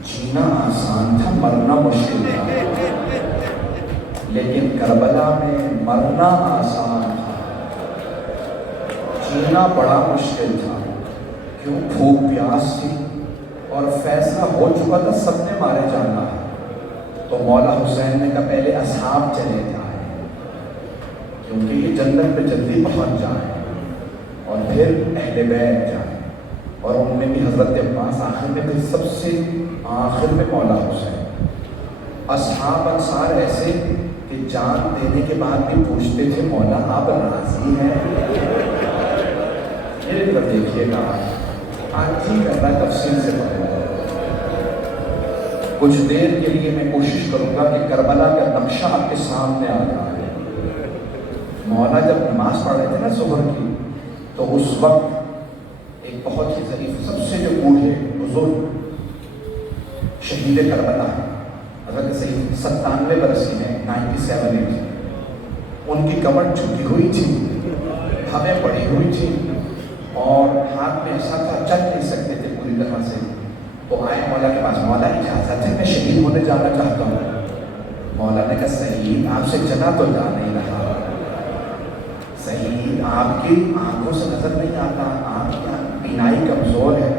جینا آسان تھا، مرنا مشکل تھا، لیکن کربلا میں مرنا آسان تھا، جینا بڑا مشکل تھا۔ کیوں؟ بھوک پیاس تھی اور فیصلہ ہو چکا تھا سب نے مارے جانا ہے، تو مولا حسین نے کہا پہلے اصحاب چلے جائیں کیونکہ یہ جنت پہ جلدی پہنچ جائیں، اور پھر اہل بیت جائیں، اور ان میں بھی حضرت عباس آخر میں، پھر سب سے آخر میں مولا حسین۔ اصحاب انصار ایسے کہ جان دینے کے بعد بھی پوچھتے تھے مولا آپ راضی ہیں؟ میرے طرف دیکھیے گا، آج ہی کرنا تفصیل سے پڑھیں، کچھ دیر کے لیے میں کوشش کروں گا کہ کربلا کا نقشہ آپ کے سامنے آ جائے۔ مولا جب نماز پڑھ رہے تھے نا ظہر کی، تو اس وقت ایک بہت ہی ضعیف، سب سے جو بوڑھے بزرگ شہید کربلا ہے، حضرت سید 97 برس کی ہیں، 97 ایج، ان کی کمر جھکی ہوئی تھی، ہمیں پڑی ہوئی تھی، اور ہاتھ میں ایسا تھا چل نہیں سکتے تھے پوری طرح سے، تو آئے مولا کے پاس، مولا اجازت ہے میں شہید ہونے جانا چاہتا ہوں۔ مولا نے کہا سعید آپ سے چلا تو جا نہیں رہا، سعید آپ کی آنکھوں سے نظر نہیں آتا، آپ کی بینائی کمزور ہے،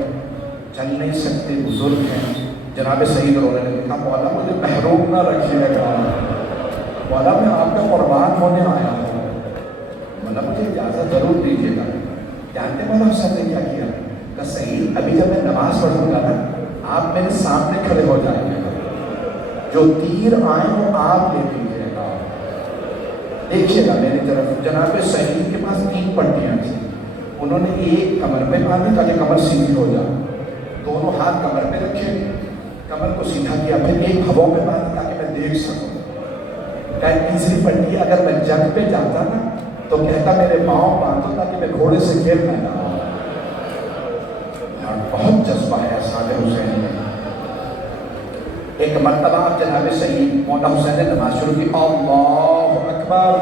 چل نہیں سکتے، بزرگ ہیں۔ جناب سعید رونے لگے، کہا مولا مجھے محروم نہ رکھیے گا، مولا میں آپ کا قربان ہونے آیا ہوں، مولا مجھے اجازت ضرور دیجیے گا۔ جانتے مولا حسین نے کیا کیا؟ کہا سعید ابھی جب میں نماز پڑھوں گا نا، آپ میرے سامنے کھڑے ہو جائیں گے، جو تیر آئے وہ آپ لے لیجیے گا، دیکھیے گا میری طرف۔ جناب سعید کے پاس 3 پٹیاں تھیں، انہوں نے ایک کمر پہ باندھی تاکہ کمر سیدھی ہو جائے، دونوں ہاتھ کمر پہ رکھے، کمر کو سیدھا کیا، پھر ایک ہوا پہ باندھی تاکہ میں دیکھ سکوں۔ تیسری پٹی اگر میں جنگ پہ جاتا نا تو کہتا میرے پاؤں باندھو تاکہ میں گھوڑے سے گر نہ جاؤں۔ بہت جذبہ ہے صالح حسین میں۔ ایک مرتبہ جناب سعید مولا حسین نے نماز شروع کی، اللہ اکبر،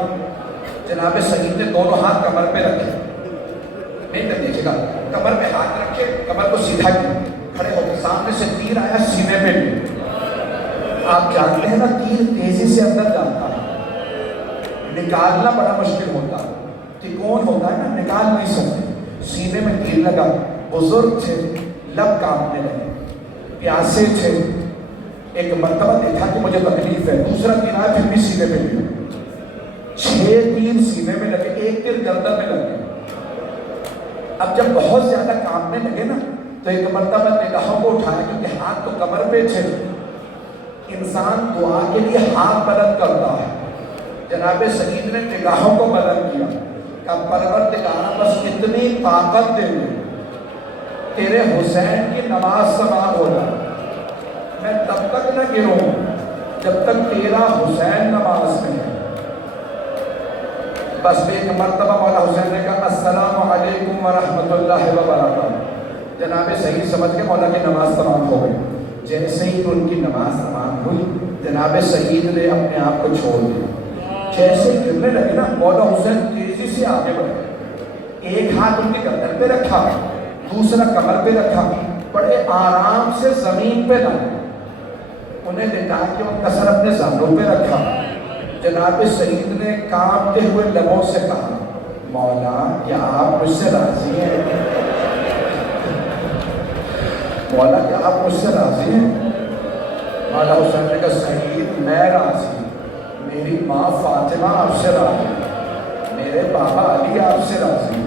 جناب سعید نے دونوں ہاتھ کمر پہ رکھے، نہیں کر دیجیے گا، کمر پہ ہاتھ رکھے، کمر کو سیدھا کیا، کھڑے ہو کے سامنے سے تیر آیا سینے پہ بھی۔ آپ جانتے ہیں نا تیر تیزی سے اندر جاتا ہے، نکالنا بڑا مشکل ہوتا ہے، تکون ہوتا ہے نا، نکال نہیں سکتے، سینے میں تیر لگا۔ بزرگ تھے، لب کانپنے لگے، پیاسے تھے، ایک مرتبہ دیکھا کہ مجھے تکلیف ہے، دوسرا تیر آیا پھر بھی سینے پہ لگا، 6 تیر سینے میں لگے، 1 تیر گردن میں لگے۔ اب جب بہت زیادہ کانپنے لگے نا تو ایک مرتبہ نگاہوں کو اٹھایا، کیونکہ ہاتھ تو کمر پہ تھے، انسان دعا کے لیے ہاتھ بلند کرتا ہے، جناب سعید نے نگاہوں کو بلند کیا، کہ پروردگار بس اتنی طاقت دے تیرے حسین کی نماز سماعت ہو جائے، میں تب تک نہ گروں جب تک تیرا حسین نماز میں ہے۔ بس ایک مرتبہ مولا حسین نے کہا السلام علیکم ورحمۃ اللہ وبرکاتہ، جناب سعید سمجھ کے مولا کی نماز تمام ہو گئی۔ جیسے ہی ان کی نماز تمام ہوئی، جناب سعید نے اپنے آپ کو چھوڑ دیا، جیسے گرنے لگے نا مولا حسین تیزی سے آگے بڑھے، ایک ہاتھ ان کی گردن پہ رکھا، دوسرا کمر پہ رکھا، بڑے آرام سے زمین پہ لائے، انہیں لٹا کے ان کا سر اپنے زانوں پہ رکھا۔ جناب سعید نے کانپتے ہوئے لبوں سے کہا مولا کیا آپ مجھ سے راضی ہیں؟ مولا کیا آپ مجھ سے راضی ہیں؟ مولا حسین نے کہا سعید میں راضی، میری ماں فاطمہ آپ سے راضی، میرے بابا علی آپ سے راضی،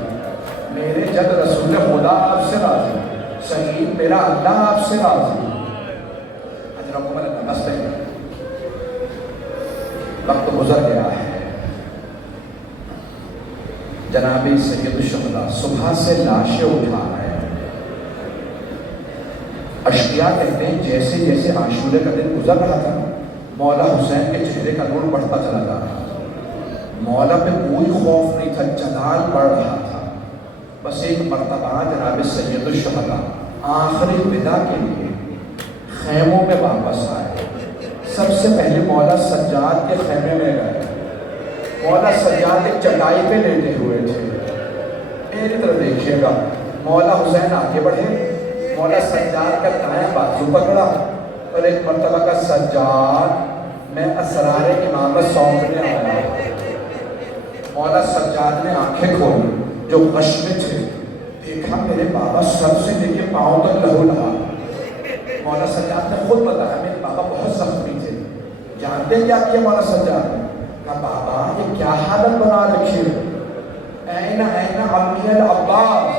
میرے جد رسول خدا آپ سے راضی، سعید میرا اللہ آپ سے راضی۔ اجرکم اللہ، بس پہ وقت گزر گیا ہے۔ جناب سید الشہداء صبح سے لاشیں اٹھا رہے ہیں۔ اشقیاء کہتے ہیں جیسے جیسے عاشورے کا دن گزر رہا تھا مولا حسین کے چہرے کا نور بڑھتا چلا جا رہا تھا۔ مولا پہ کوئی خوف نہیں تھا، جلال بڑھ رہا تھا۔ بس ایک مرتبہ جناب سید الشہداء آخری ودا کے لیے خیموں میں واپس آئے۔ سب سے پہلے مولا سجاد کے خیمے میں گئے۔ مولا سجاد ایک چٹائی پہ لیٹے ہوئے تھے۔ میری طرف دیکھیے گا، مولا حسین آگے بڑھے، مولا سجاد کا دائیں بازو پکڑا اور ایک مرتبہ کا سجاد میں اسرار امامت سونپنے آیا۔ مولا سجاد نے آنکھیں کھولی، جو غش میں تھے، دیکھا میرے بابا سر سے لے کے پاؤں تک لہو لہا۔ مولا سجاد نے خود بتایا میرے بابا بہت زخمی تھے۔ جانتے کیا کیا مولا سجاد نے؟ کہا بابا یہ کیا حالت بنا رکھی ہے؟ این عمی العباس،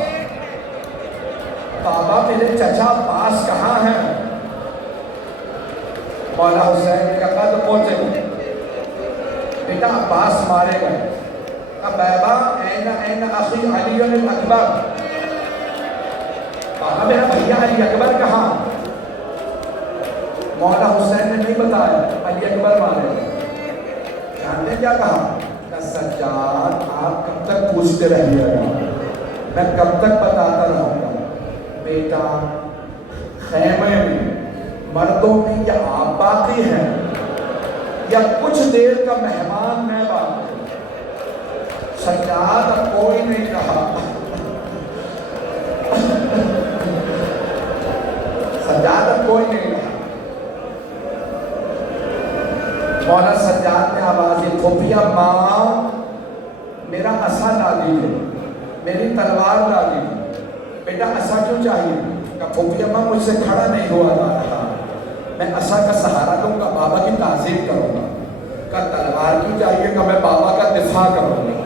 بابا میرے چچا عباس کہاں ہیں؟ مولا حسین نے کہا تو پہنچے بیٹا عباس مارے گئے۔ کہا بابا این اخی علی الاکبر، بابا میرا بھیا علی اکبر کہاں؟ مولا حسین نے نہیں بتایا، علی اکبر مارے گئے۔ جانتے کیا کہا؟ کہ سجاد آپ کب تک پوچھتے رہیے گا، میں کب تک بتاتا رہوں گا؟ بیٹا خیمے میں مردوں میں یا آپ باقی ہیں یا کچھ دیر کا مہمان میں باقی؟ سجاد اب کوئی نہیں کہا، سجاد اب کوئی نہیں کہا۔ مولا سجاد نے آواز دی پھوپھیا ماں میرا عصا لا دیجیے، میری تلوار لا دیجیے۔ بیٹا عصا کیوں چاہیے؟ کہ پھوپھیا ماں مجھ سے کھڑا نہیں ہوا جا رہا، میں عصا کا سہارا لوں گا، بابا کی تعظیم کروں گا۔ کہ تلوار کیوں چاہیے؟ کہ میں بابا کا دفاع کروں گا۔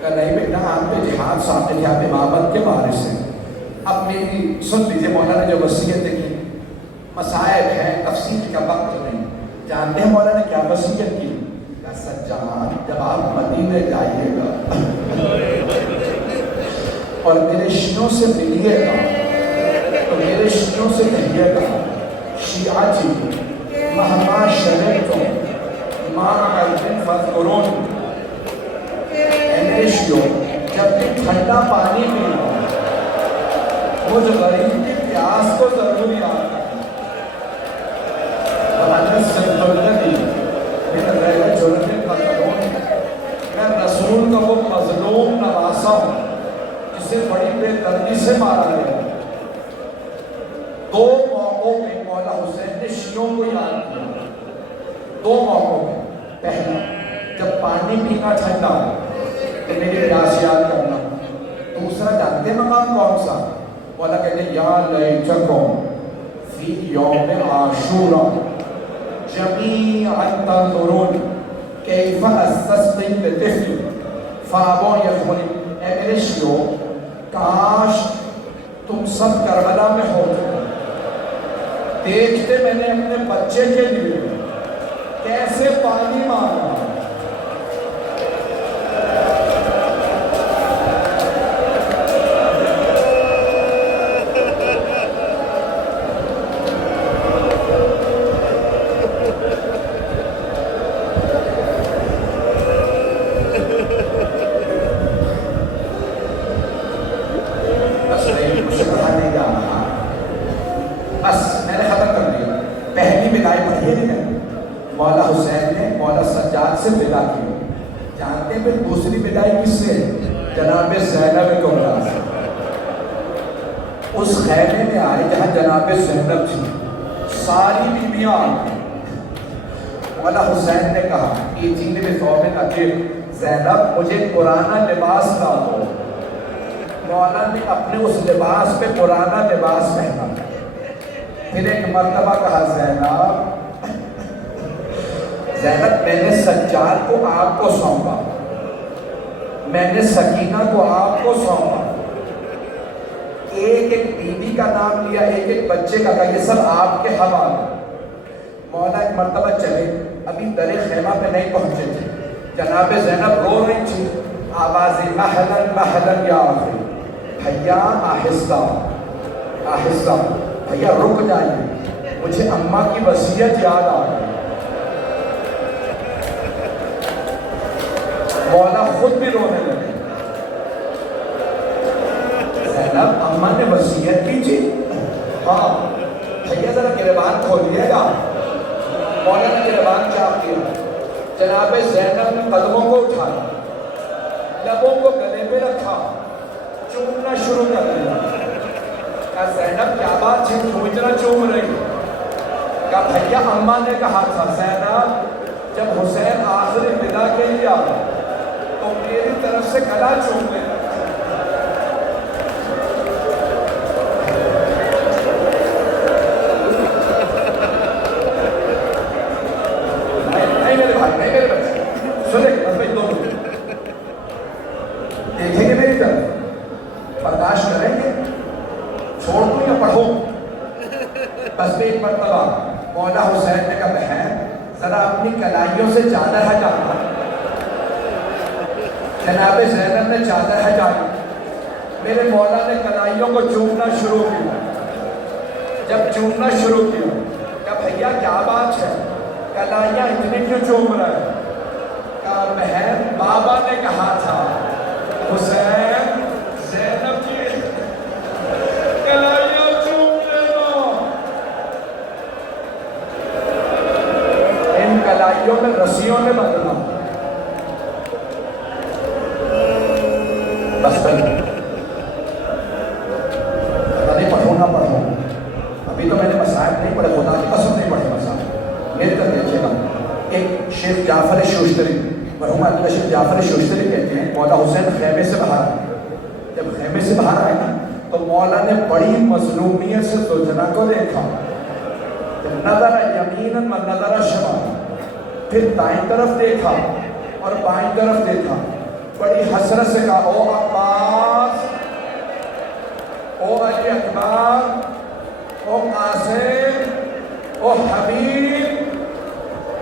کہ نہیں بیٹا آپ پہ جہاد ثابت ہے، آپ امامت کے وارث ہیں۔ اب میری سن لیجیے، مولا نے جو وصیتیں کی، مسائل ہیں، تفصیل کا وقت نہیں۔ جانتے ہیں مولا نے کیا وصیت کی؟ کہ سجاد جب آپ مدینے جائیے گا اور میرے شیعوں سے ملیے گا تو میرے شیعوں سے کہیے گا شیعہ جی مہما شرعتم ما علیکم فاذکرون، اے میرے شیعوں جب بھی ٹھنڈا پانی پینا مجھ غریب کی پیاس کو ضرور یاد کرنا۔ میں رسول کا وہ مظلوم نواسا ہوں جسے بڑی بے دردی سے مارا گیا۔ دو موقعوں میں مولا حسین نے شیعوں کو یاد کیا، دو موقعوں میں۔ پہلا جب پانی پینا ٹھنڈا تو میری پیاس یاد کرنا۔ دوسرا جانتے مقام کون سا؟ مولا کہتے ہیں یا لیتکم فی یوم عاشورا جمیعا تنظرون کیف استسقی لطفل فابوا یخملون۔ اے میرے شیعوں کاش تم سب کربلا میں ہوتے، دیکھتے میں نے اپنے بچے کے لیے کیسے پانی مانگا۔ مولا حسین نے مولا سجاد سے ودا کی۔ جانتے ہیں پھر دوسری بدائی کس سے؟ جناب زینب کبریٰ سے۔ اس خیمے میں آئے جہاں جناب زینب تھی، ساری بیویاں آ گئی۔ مولا حسین نے کہا کہ جینے میں ثوبن اکیل زینب مجھے پرانا لباس لا دو۔ مولا نے اپنے اس لباس پہ پرانا لباس پہنا، پھر ایک مرتبہ کہا زینب میں نے سجاد کو آپ کو سونپا، میں نے سکینہ کو آپ کو سونپا، ایک ایک بیوی کا نام لیا، ایک ایک بچے کا کہا یہ سب آپ کے حوالے۔ مولا ایک مرتبہ چلے، ابھی در خیمہ پہ نہیں پہنچے تھے، جناب زینب رو رہی تھی، آوازیں مہلن مہلن یا آخری، بھیا آہستہ آہستہ، بھیا رک جائیے، مجھے اماں کی وصیت یاد آ گئی۔ مولا خود بھی رونے لگے۔ زینب اماں نے وصیت کی تھی؟ ہاں۔ بھیا ذرا گریبان کھولیے گا۔ مولا نے گریبان چاپ دیا، جناب زینب نے قدموں کو اٹھایا، لبوں کو گلے پہ رکھا، چومنا شروع کر دیا۔ کہا زینب کیا بات ہے، تم اتنا چوم رہی؟ کہا بھیا اماں نے کہا تھا زینب جب حسین آخری ودا کے لیے آیا تو میری طرف سے گلا چوم لے۔ نہیں میرے بھائی، نہیں میرے بچے، سنیں گے بس دو منٹ دیکھیں گے میری طرف، برداشت کریں گے، چھوڑ دوں یا پڑھوں؟ بس ایک مرتبہ مولا حسین نے کہا بہن ذرا اپنی کلائیوں سے چادر ہٹانا۔ جناب زینب نے چادر ہٹائی، میرے مولا نے کلائیوں کو چومنا شروع کیا۔ جب چومنا شروع کیا کہا بھیا کیا بات ہے، کلائیاں اتنے کیوں چوم رہے ہیں؟ کہا بہن بابا نے کہا تھا حسین زینب کی کلائیاں چوم لینا۔ ان کلائیوں میں رسیوں نے بدلا۔ بس پتہ نہیں پڑھوں نہ پڑھوں، ابھی تو میں نے مسائل نہیں پڑھے، خدا کی قسم نہیں پڑھے مسائل۔ میرے تک دیکھیے گا، ایک شیخ جعفر شوشتری، مرحوم اللہ شیخ جعفر شوشتری کہتے ہیں مولا حسین خیمے سے باہر آئے، جب خیمے سے باہر آئے نا تو مولا نے بڑی مظلومیت سے زوجنا کو دیکھا، نظر یمیناً و نظر شمال، پھر دائیں طرف دیکھا اور بائیں طرف دیکھا، بڑی حسرت سے کہا او عباس، او علی اکبر، او قاسم، او حبیب،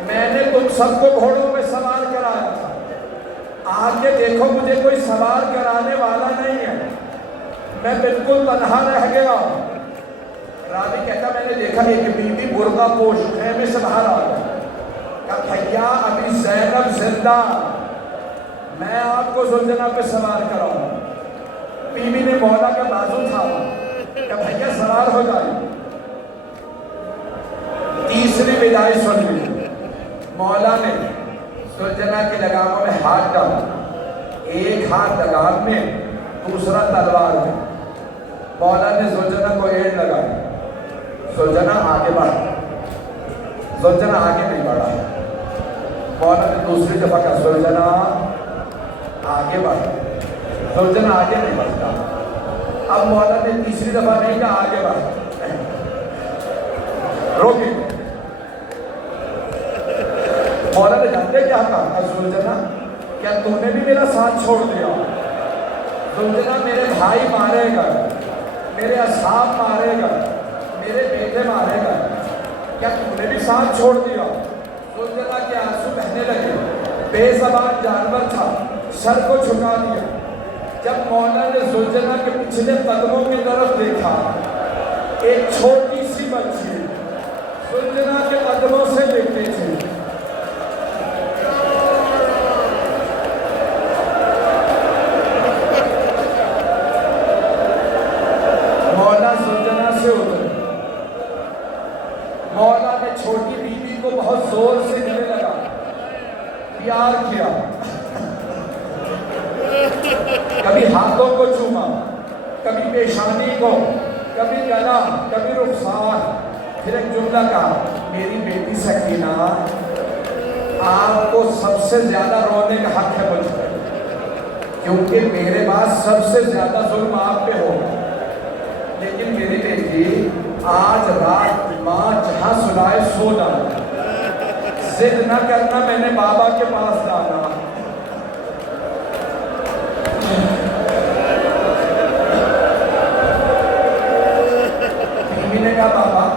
میں نے تم سب کو گھوڑوں میں سوار کرایا تھا، آگے دیکھو مجھے کوئی سوار کرانے والا نہیں ہے، میں بالکل تنہا رہ گیا۔ راوی کہتا میں نے دیکھا ایک بی بی برقع پوش خیمے سے باہر آ گیا، کہا بھیا ابھی زینب زندہ، میں آپ کو زلجنہ پہ سوار کراؤں۔ بی بی نے مولا کا بازو تھا کہ بھیا سوار ہو جائے۔ تیسری بدائی سن لی، مولا نے زلجنہ کی لگاموں میں ہاتھ ڈالا، ایک ہاتھ لگام میں دوسرا تلوار میں، مولا نے زلجنہ کو اینڈ لگائی، زلجنہ آگے بڑھا، زلجنہ آگے نہیں بڑھا، مولا نے دوسری دفعہ کہا زلجنہ آگے بڑھا، زلجنہ آگے نہیں بڑھتا، اب مولا نے تیسری دفعہ نہیں کہا آگے بڑھا، روکی۔ مولا نے جانتے کیا کہا زلجنہ کیا تم نے بھی میرا ساتھ چھوڑ دیا؟ زلجنہ میرے بھائی مارے گئے، میرے اصحاب مارے گئے، میرے بیٹے مارے گئے، کیا تم نے بھی ساتھ چھوڑ دیا؟ زلجنہ کے آنسو بہنے لگے، بے زبان جانور تھا، سر کو جھکا دیا۔ جب مولا نے زلجنہ کے پچھلے قدموں کی طرف دیکھا، ایک چھوٹی سی بچی زلجنہ کے قدموں سے دیکھتے تھے، مولا زلجنہ سے اترے، مولا نے چھوٹی بیوی کو بہت زور سے گلے لگا، پیار کیا، کبھی ہاتھوں کو چوما، کبھی پیشانی کو، کبھی گلا کبھی رخسار. پھر ایک جملہ کہا, میری بیٹی سکینہ آپ کو سب سے زیادہ رونے کا حق ہے مجھ پر, کیونکہ میرے بعد سب سے زیادہ ظلم آپ پہ ہوگا. لیکن میری بیٹی آج رات ماں جہاں سلائے سو ڈالا, ضد نہ کرنا, میں نے بابا کے پاس ڈالا. بیوی نے کہا بابا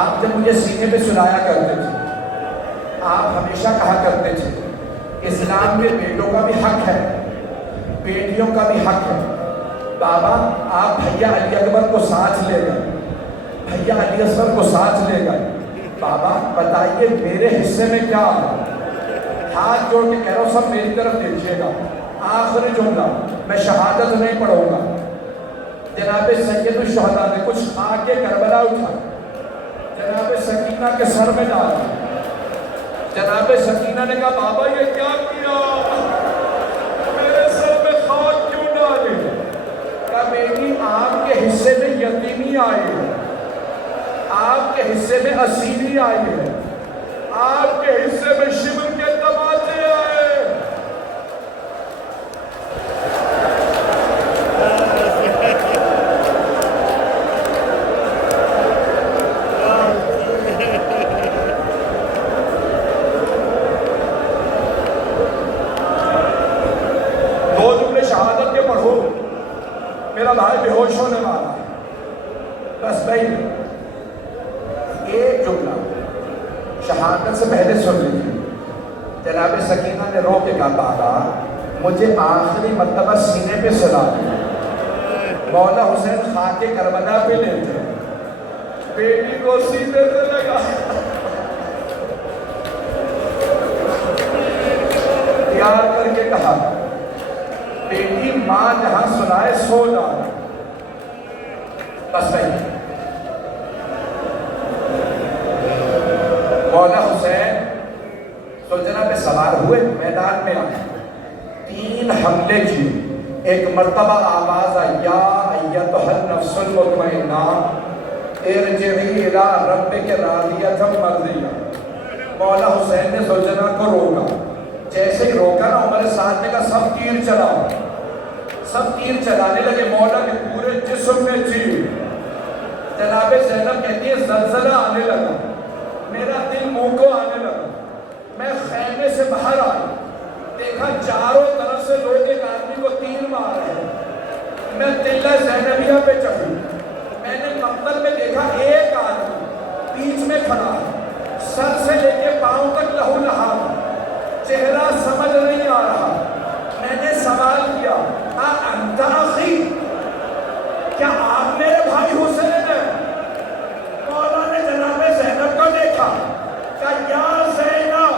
آپ جب مجھے سینے پہ سلایا کرتے تھے, آپ ہمیشہ کہا کرتے تھے اسلام میں بیٹوں کا بھی حق ہے, بیٹیوں کا بھی حق ہے. بابا آپ بھیا علی اکبر کو ساتھ لے گئے, بھیا علی اصغر کو ساتھ لے گئے. بابا بتائیے میرے حصے میں کیا ہے؟ ہاتھ جوڑ کے کہہ رہا ہوں سب میری طرف دیکھیے گا. آخری جملہ, میں شہادت نہیں پڑھوں گا. جناب سید الشہداء نے کچھ خاک کربلا اٹھا, جناب سکینہ کے سر میں ڈالا. جناب سکینہ نے کہا بابا یہ کیا کیا, میرے سر میں خاک کیوں ڈالے؟ کہا بیٹی آپ کے حصے میں یتیمی آئی ہے, آپ کے حصے میں اسیری آئی ہے, آپ کے حصے میں شبر کے تماچے آئے. شہادت کے پڑھو, میرا بھائی بے ہوش ہونے والا ہے. بس بھائی ایک جملہ شہادت سے پہلے سن لیجیے. جناب سکینہ نے رو کے کہا بابا مجھے آخری مرتبہ سینے پہ سلا دیا. مولا حسین خاک کربلا پہ لیتے, بیٹی کو سینے پہ لگا. پیار کر کے کہا بیٹی ماں جہاں سلائے سو ڈالا. بس بھائی مولا حسین سلجنا پہ سوار ہوئے, میدان میں آئے, 3 حملے کیے. ایک مرتبہ آواز آئی یا ایتھا النفس المطمئنہ ارجعی الی ربک راضیۃ مرضیہ. مولا حسین نے سلجنا کو روکا. جیسے ہی روکا نا عمر سعد نے کہا سب تیر چلاؤ. سب تیر چلانے لگے. مولا کے پورے جسم میں تیر. جناب زینب کہتی ہے زلزلہ آنے لگا, میرا دل منہ کو آنے لگا. میں خیمے سے باہر آئی, دیکھا چاروں طرف سے لوگ ایک آدمی کو تیر مار رہے ہیں. میں تلہ زینبیہ پہ چڑھی. میں نے مقتل میں دیکھا ایک آدمی بیچ میں کھڑا ہے, سر سے لے کے پاؤں تک لہو لہاب, چہرہ سمجھ نہیں آ رہا. میں نے سوال کیا انت اخی, کیا آپ میرے بھائی حسین ہیں؟ مولا نے جناب زینب کو دیکھا, کہا یا زینب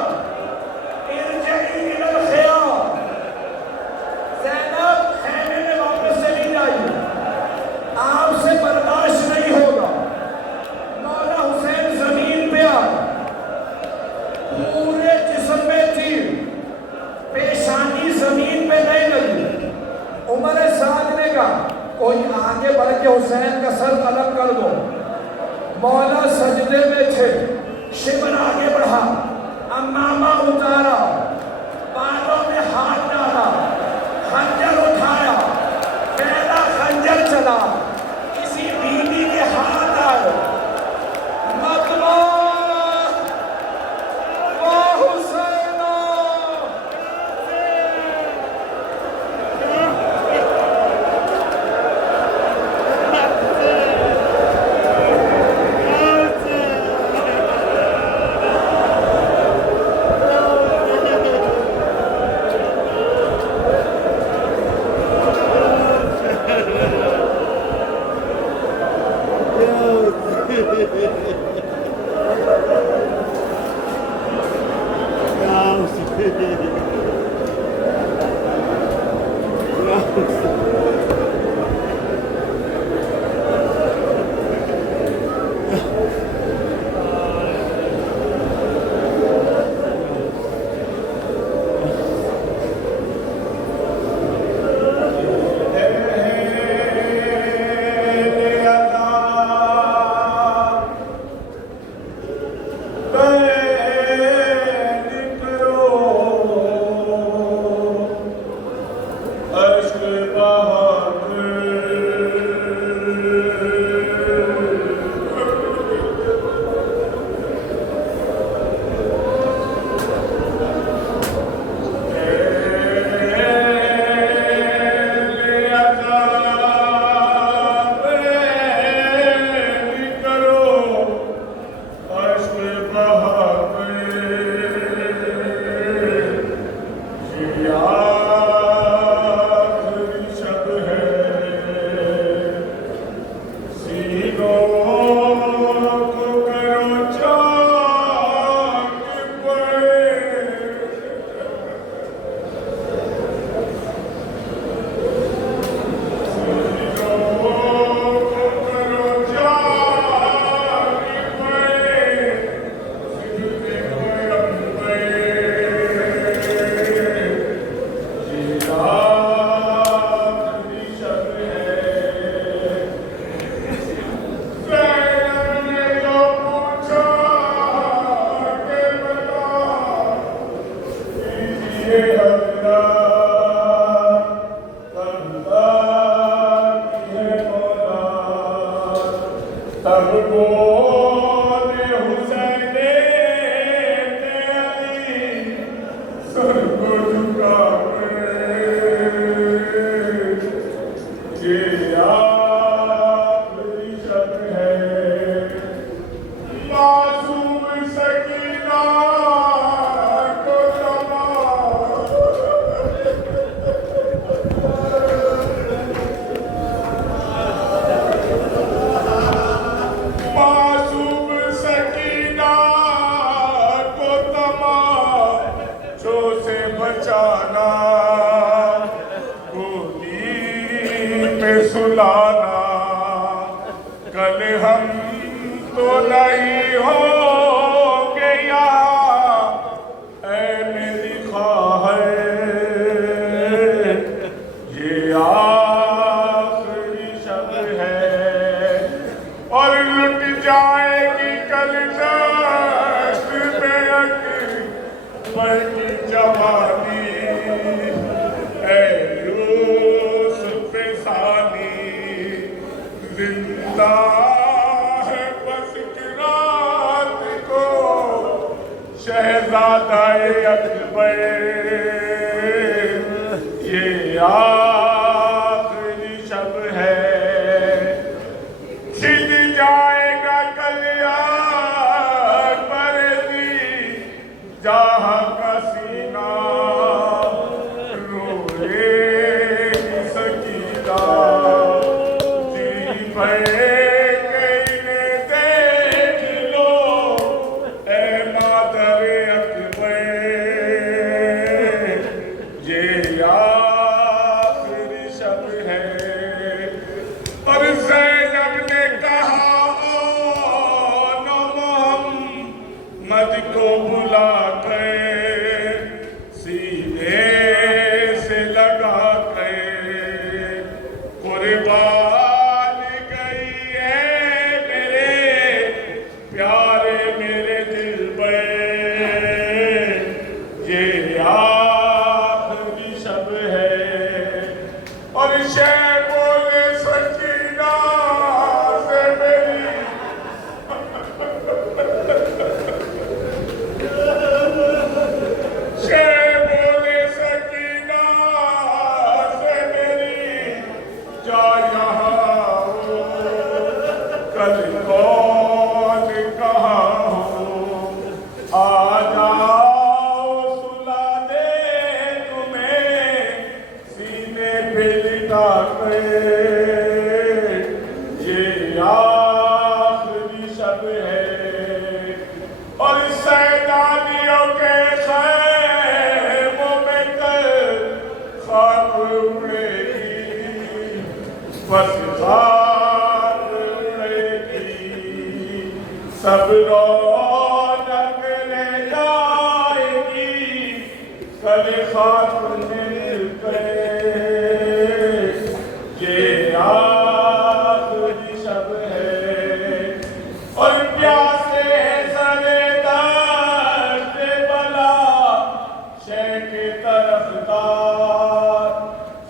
ارجعی الی الخیام. زینب خیمے میں واپس چلی جائیے, آپ سے برداشت نہیں ہوگا. مولا حسین زمین پہ آئے, پورے جسم میں تیر, پیشانی زمین پہ نہیں لگی. عمر سعد نے کہا کوئی آگے بڑھ کے حسین کا سر قلم کر دو. مولا سجدے میں تھے, شبر آگے بڑھا, امامہ اتارا, بالوں میں ہاتھ ڈالا, خنجر اٹھایا, پہلا خنجر چلا, کسی بیوی کے ہاتھ آئے, مطلب تب بولے حسین علی سر کو جھکا یہ آخری شب ہے معصوم سکینہ کو معصوم سکینہ کو تماشوں سے بچانا سلانا کل ہم تو نہیں ہوں گے یہاں اے میری خواہر یہ آخری شب ہے اور لٹ جائے گی کل دست پہ اکبر کی جوانی اے زندہ ہے بس رات کو شہزادہ اکبر یہ آخری شب ہے کھل جائے گا کل اکبر دی جہاں کا سینہ روئے گی سکینہ دیکھ لو اے مادر اکبر یہ آخری شب ہے اور زینب نے کہا نو محمد کو بلا کر سینے سے لگا کر قربان پیارے میرے دل پہ یہ آخری شب ہے اور شے بولے سکینہ سے میری شے بولے سکینہ سے میری جا یہاں ہو کل کون کہاں ہو آ جاؤ سلا دے تمہیں سینے پہ لٹا کر یہ آخری شب ہے اور سیدانیوں کے خیموں میں کل خاک اڑے گی بس خاک اڑے گی سب رونق لے جائے گی کل خاک مل کر یہ آخری شب ہے اور پیاسے سرے درد بلا شیخ طرفدار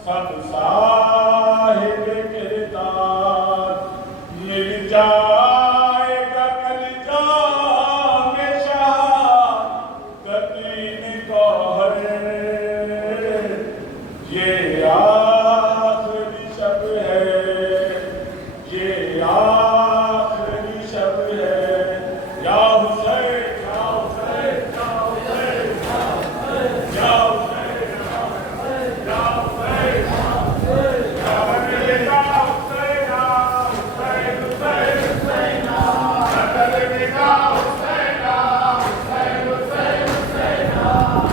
سب صاحب کردار مل جائے گا کل جام شاہ قطین گوہر یہ آخری شب ہے یہ آخری شب ہے یا حسین یا حسین یا حسین یا حسین یا حسین یا حسین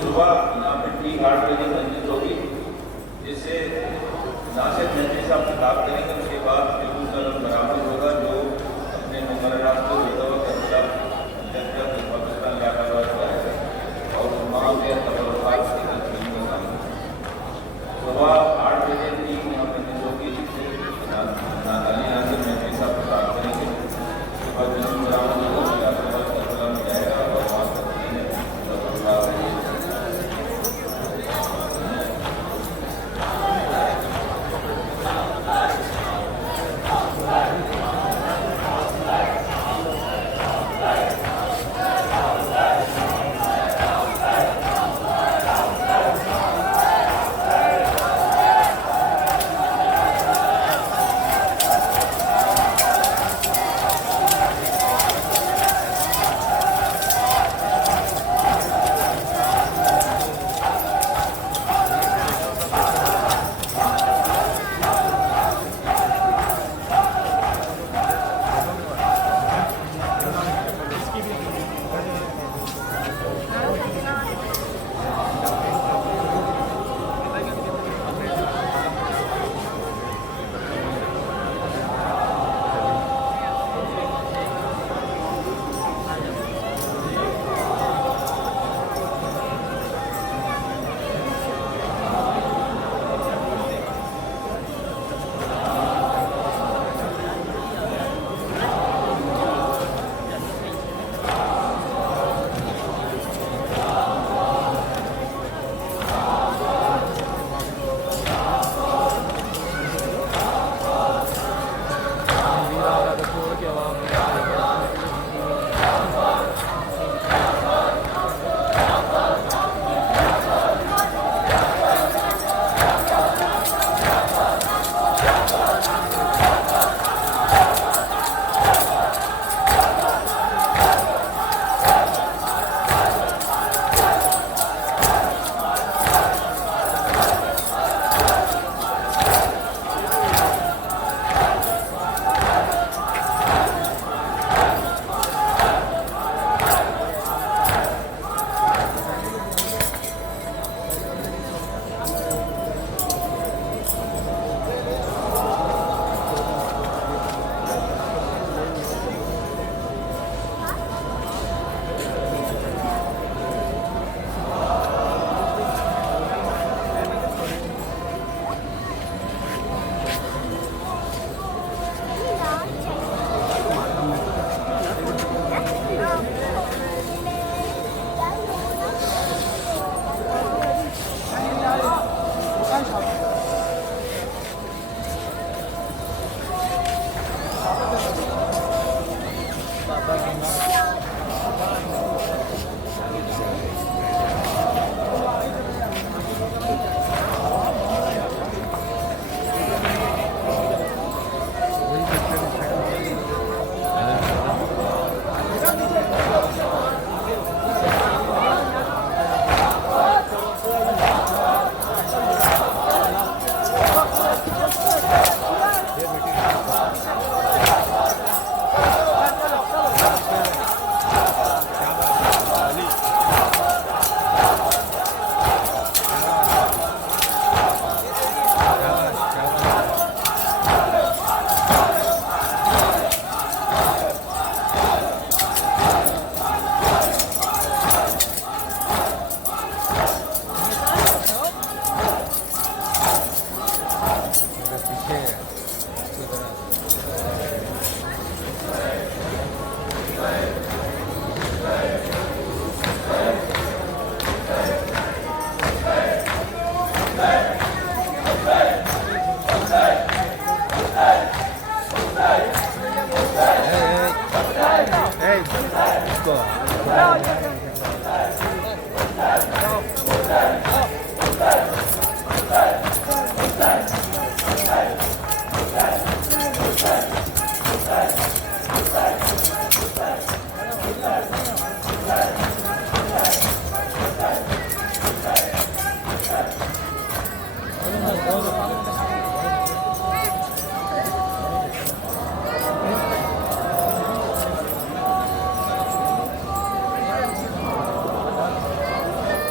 صبح یہاں پہ ٹھیک 8 بجے مسجد ہوگی، جس سے ناصر جنتی صاحب خطاب کریں گے، اس کے بعد بالکل سلم برابر ہوگا جو اپنے مقررات کو مطابق پاکستان لاکھا کرے گا اور وہاں پہ تبرکات کی تنظیم کا کام ہے۔ صبح 8 بجے ٹھیک یہاں پہ مسجد ہوگی، جس سے نادانی ناصر جنتی صاحب خطاب کریں گے، اس کے بعد بالکل برابر ہوگا کربلا میں جائے گا اور وہاں تقسیم تبرکات ہے۔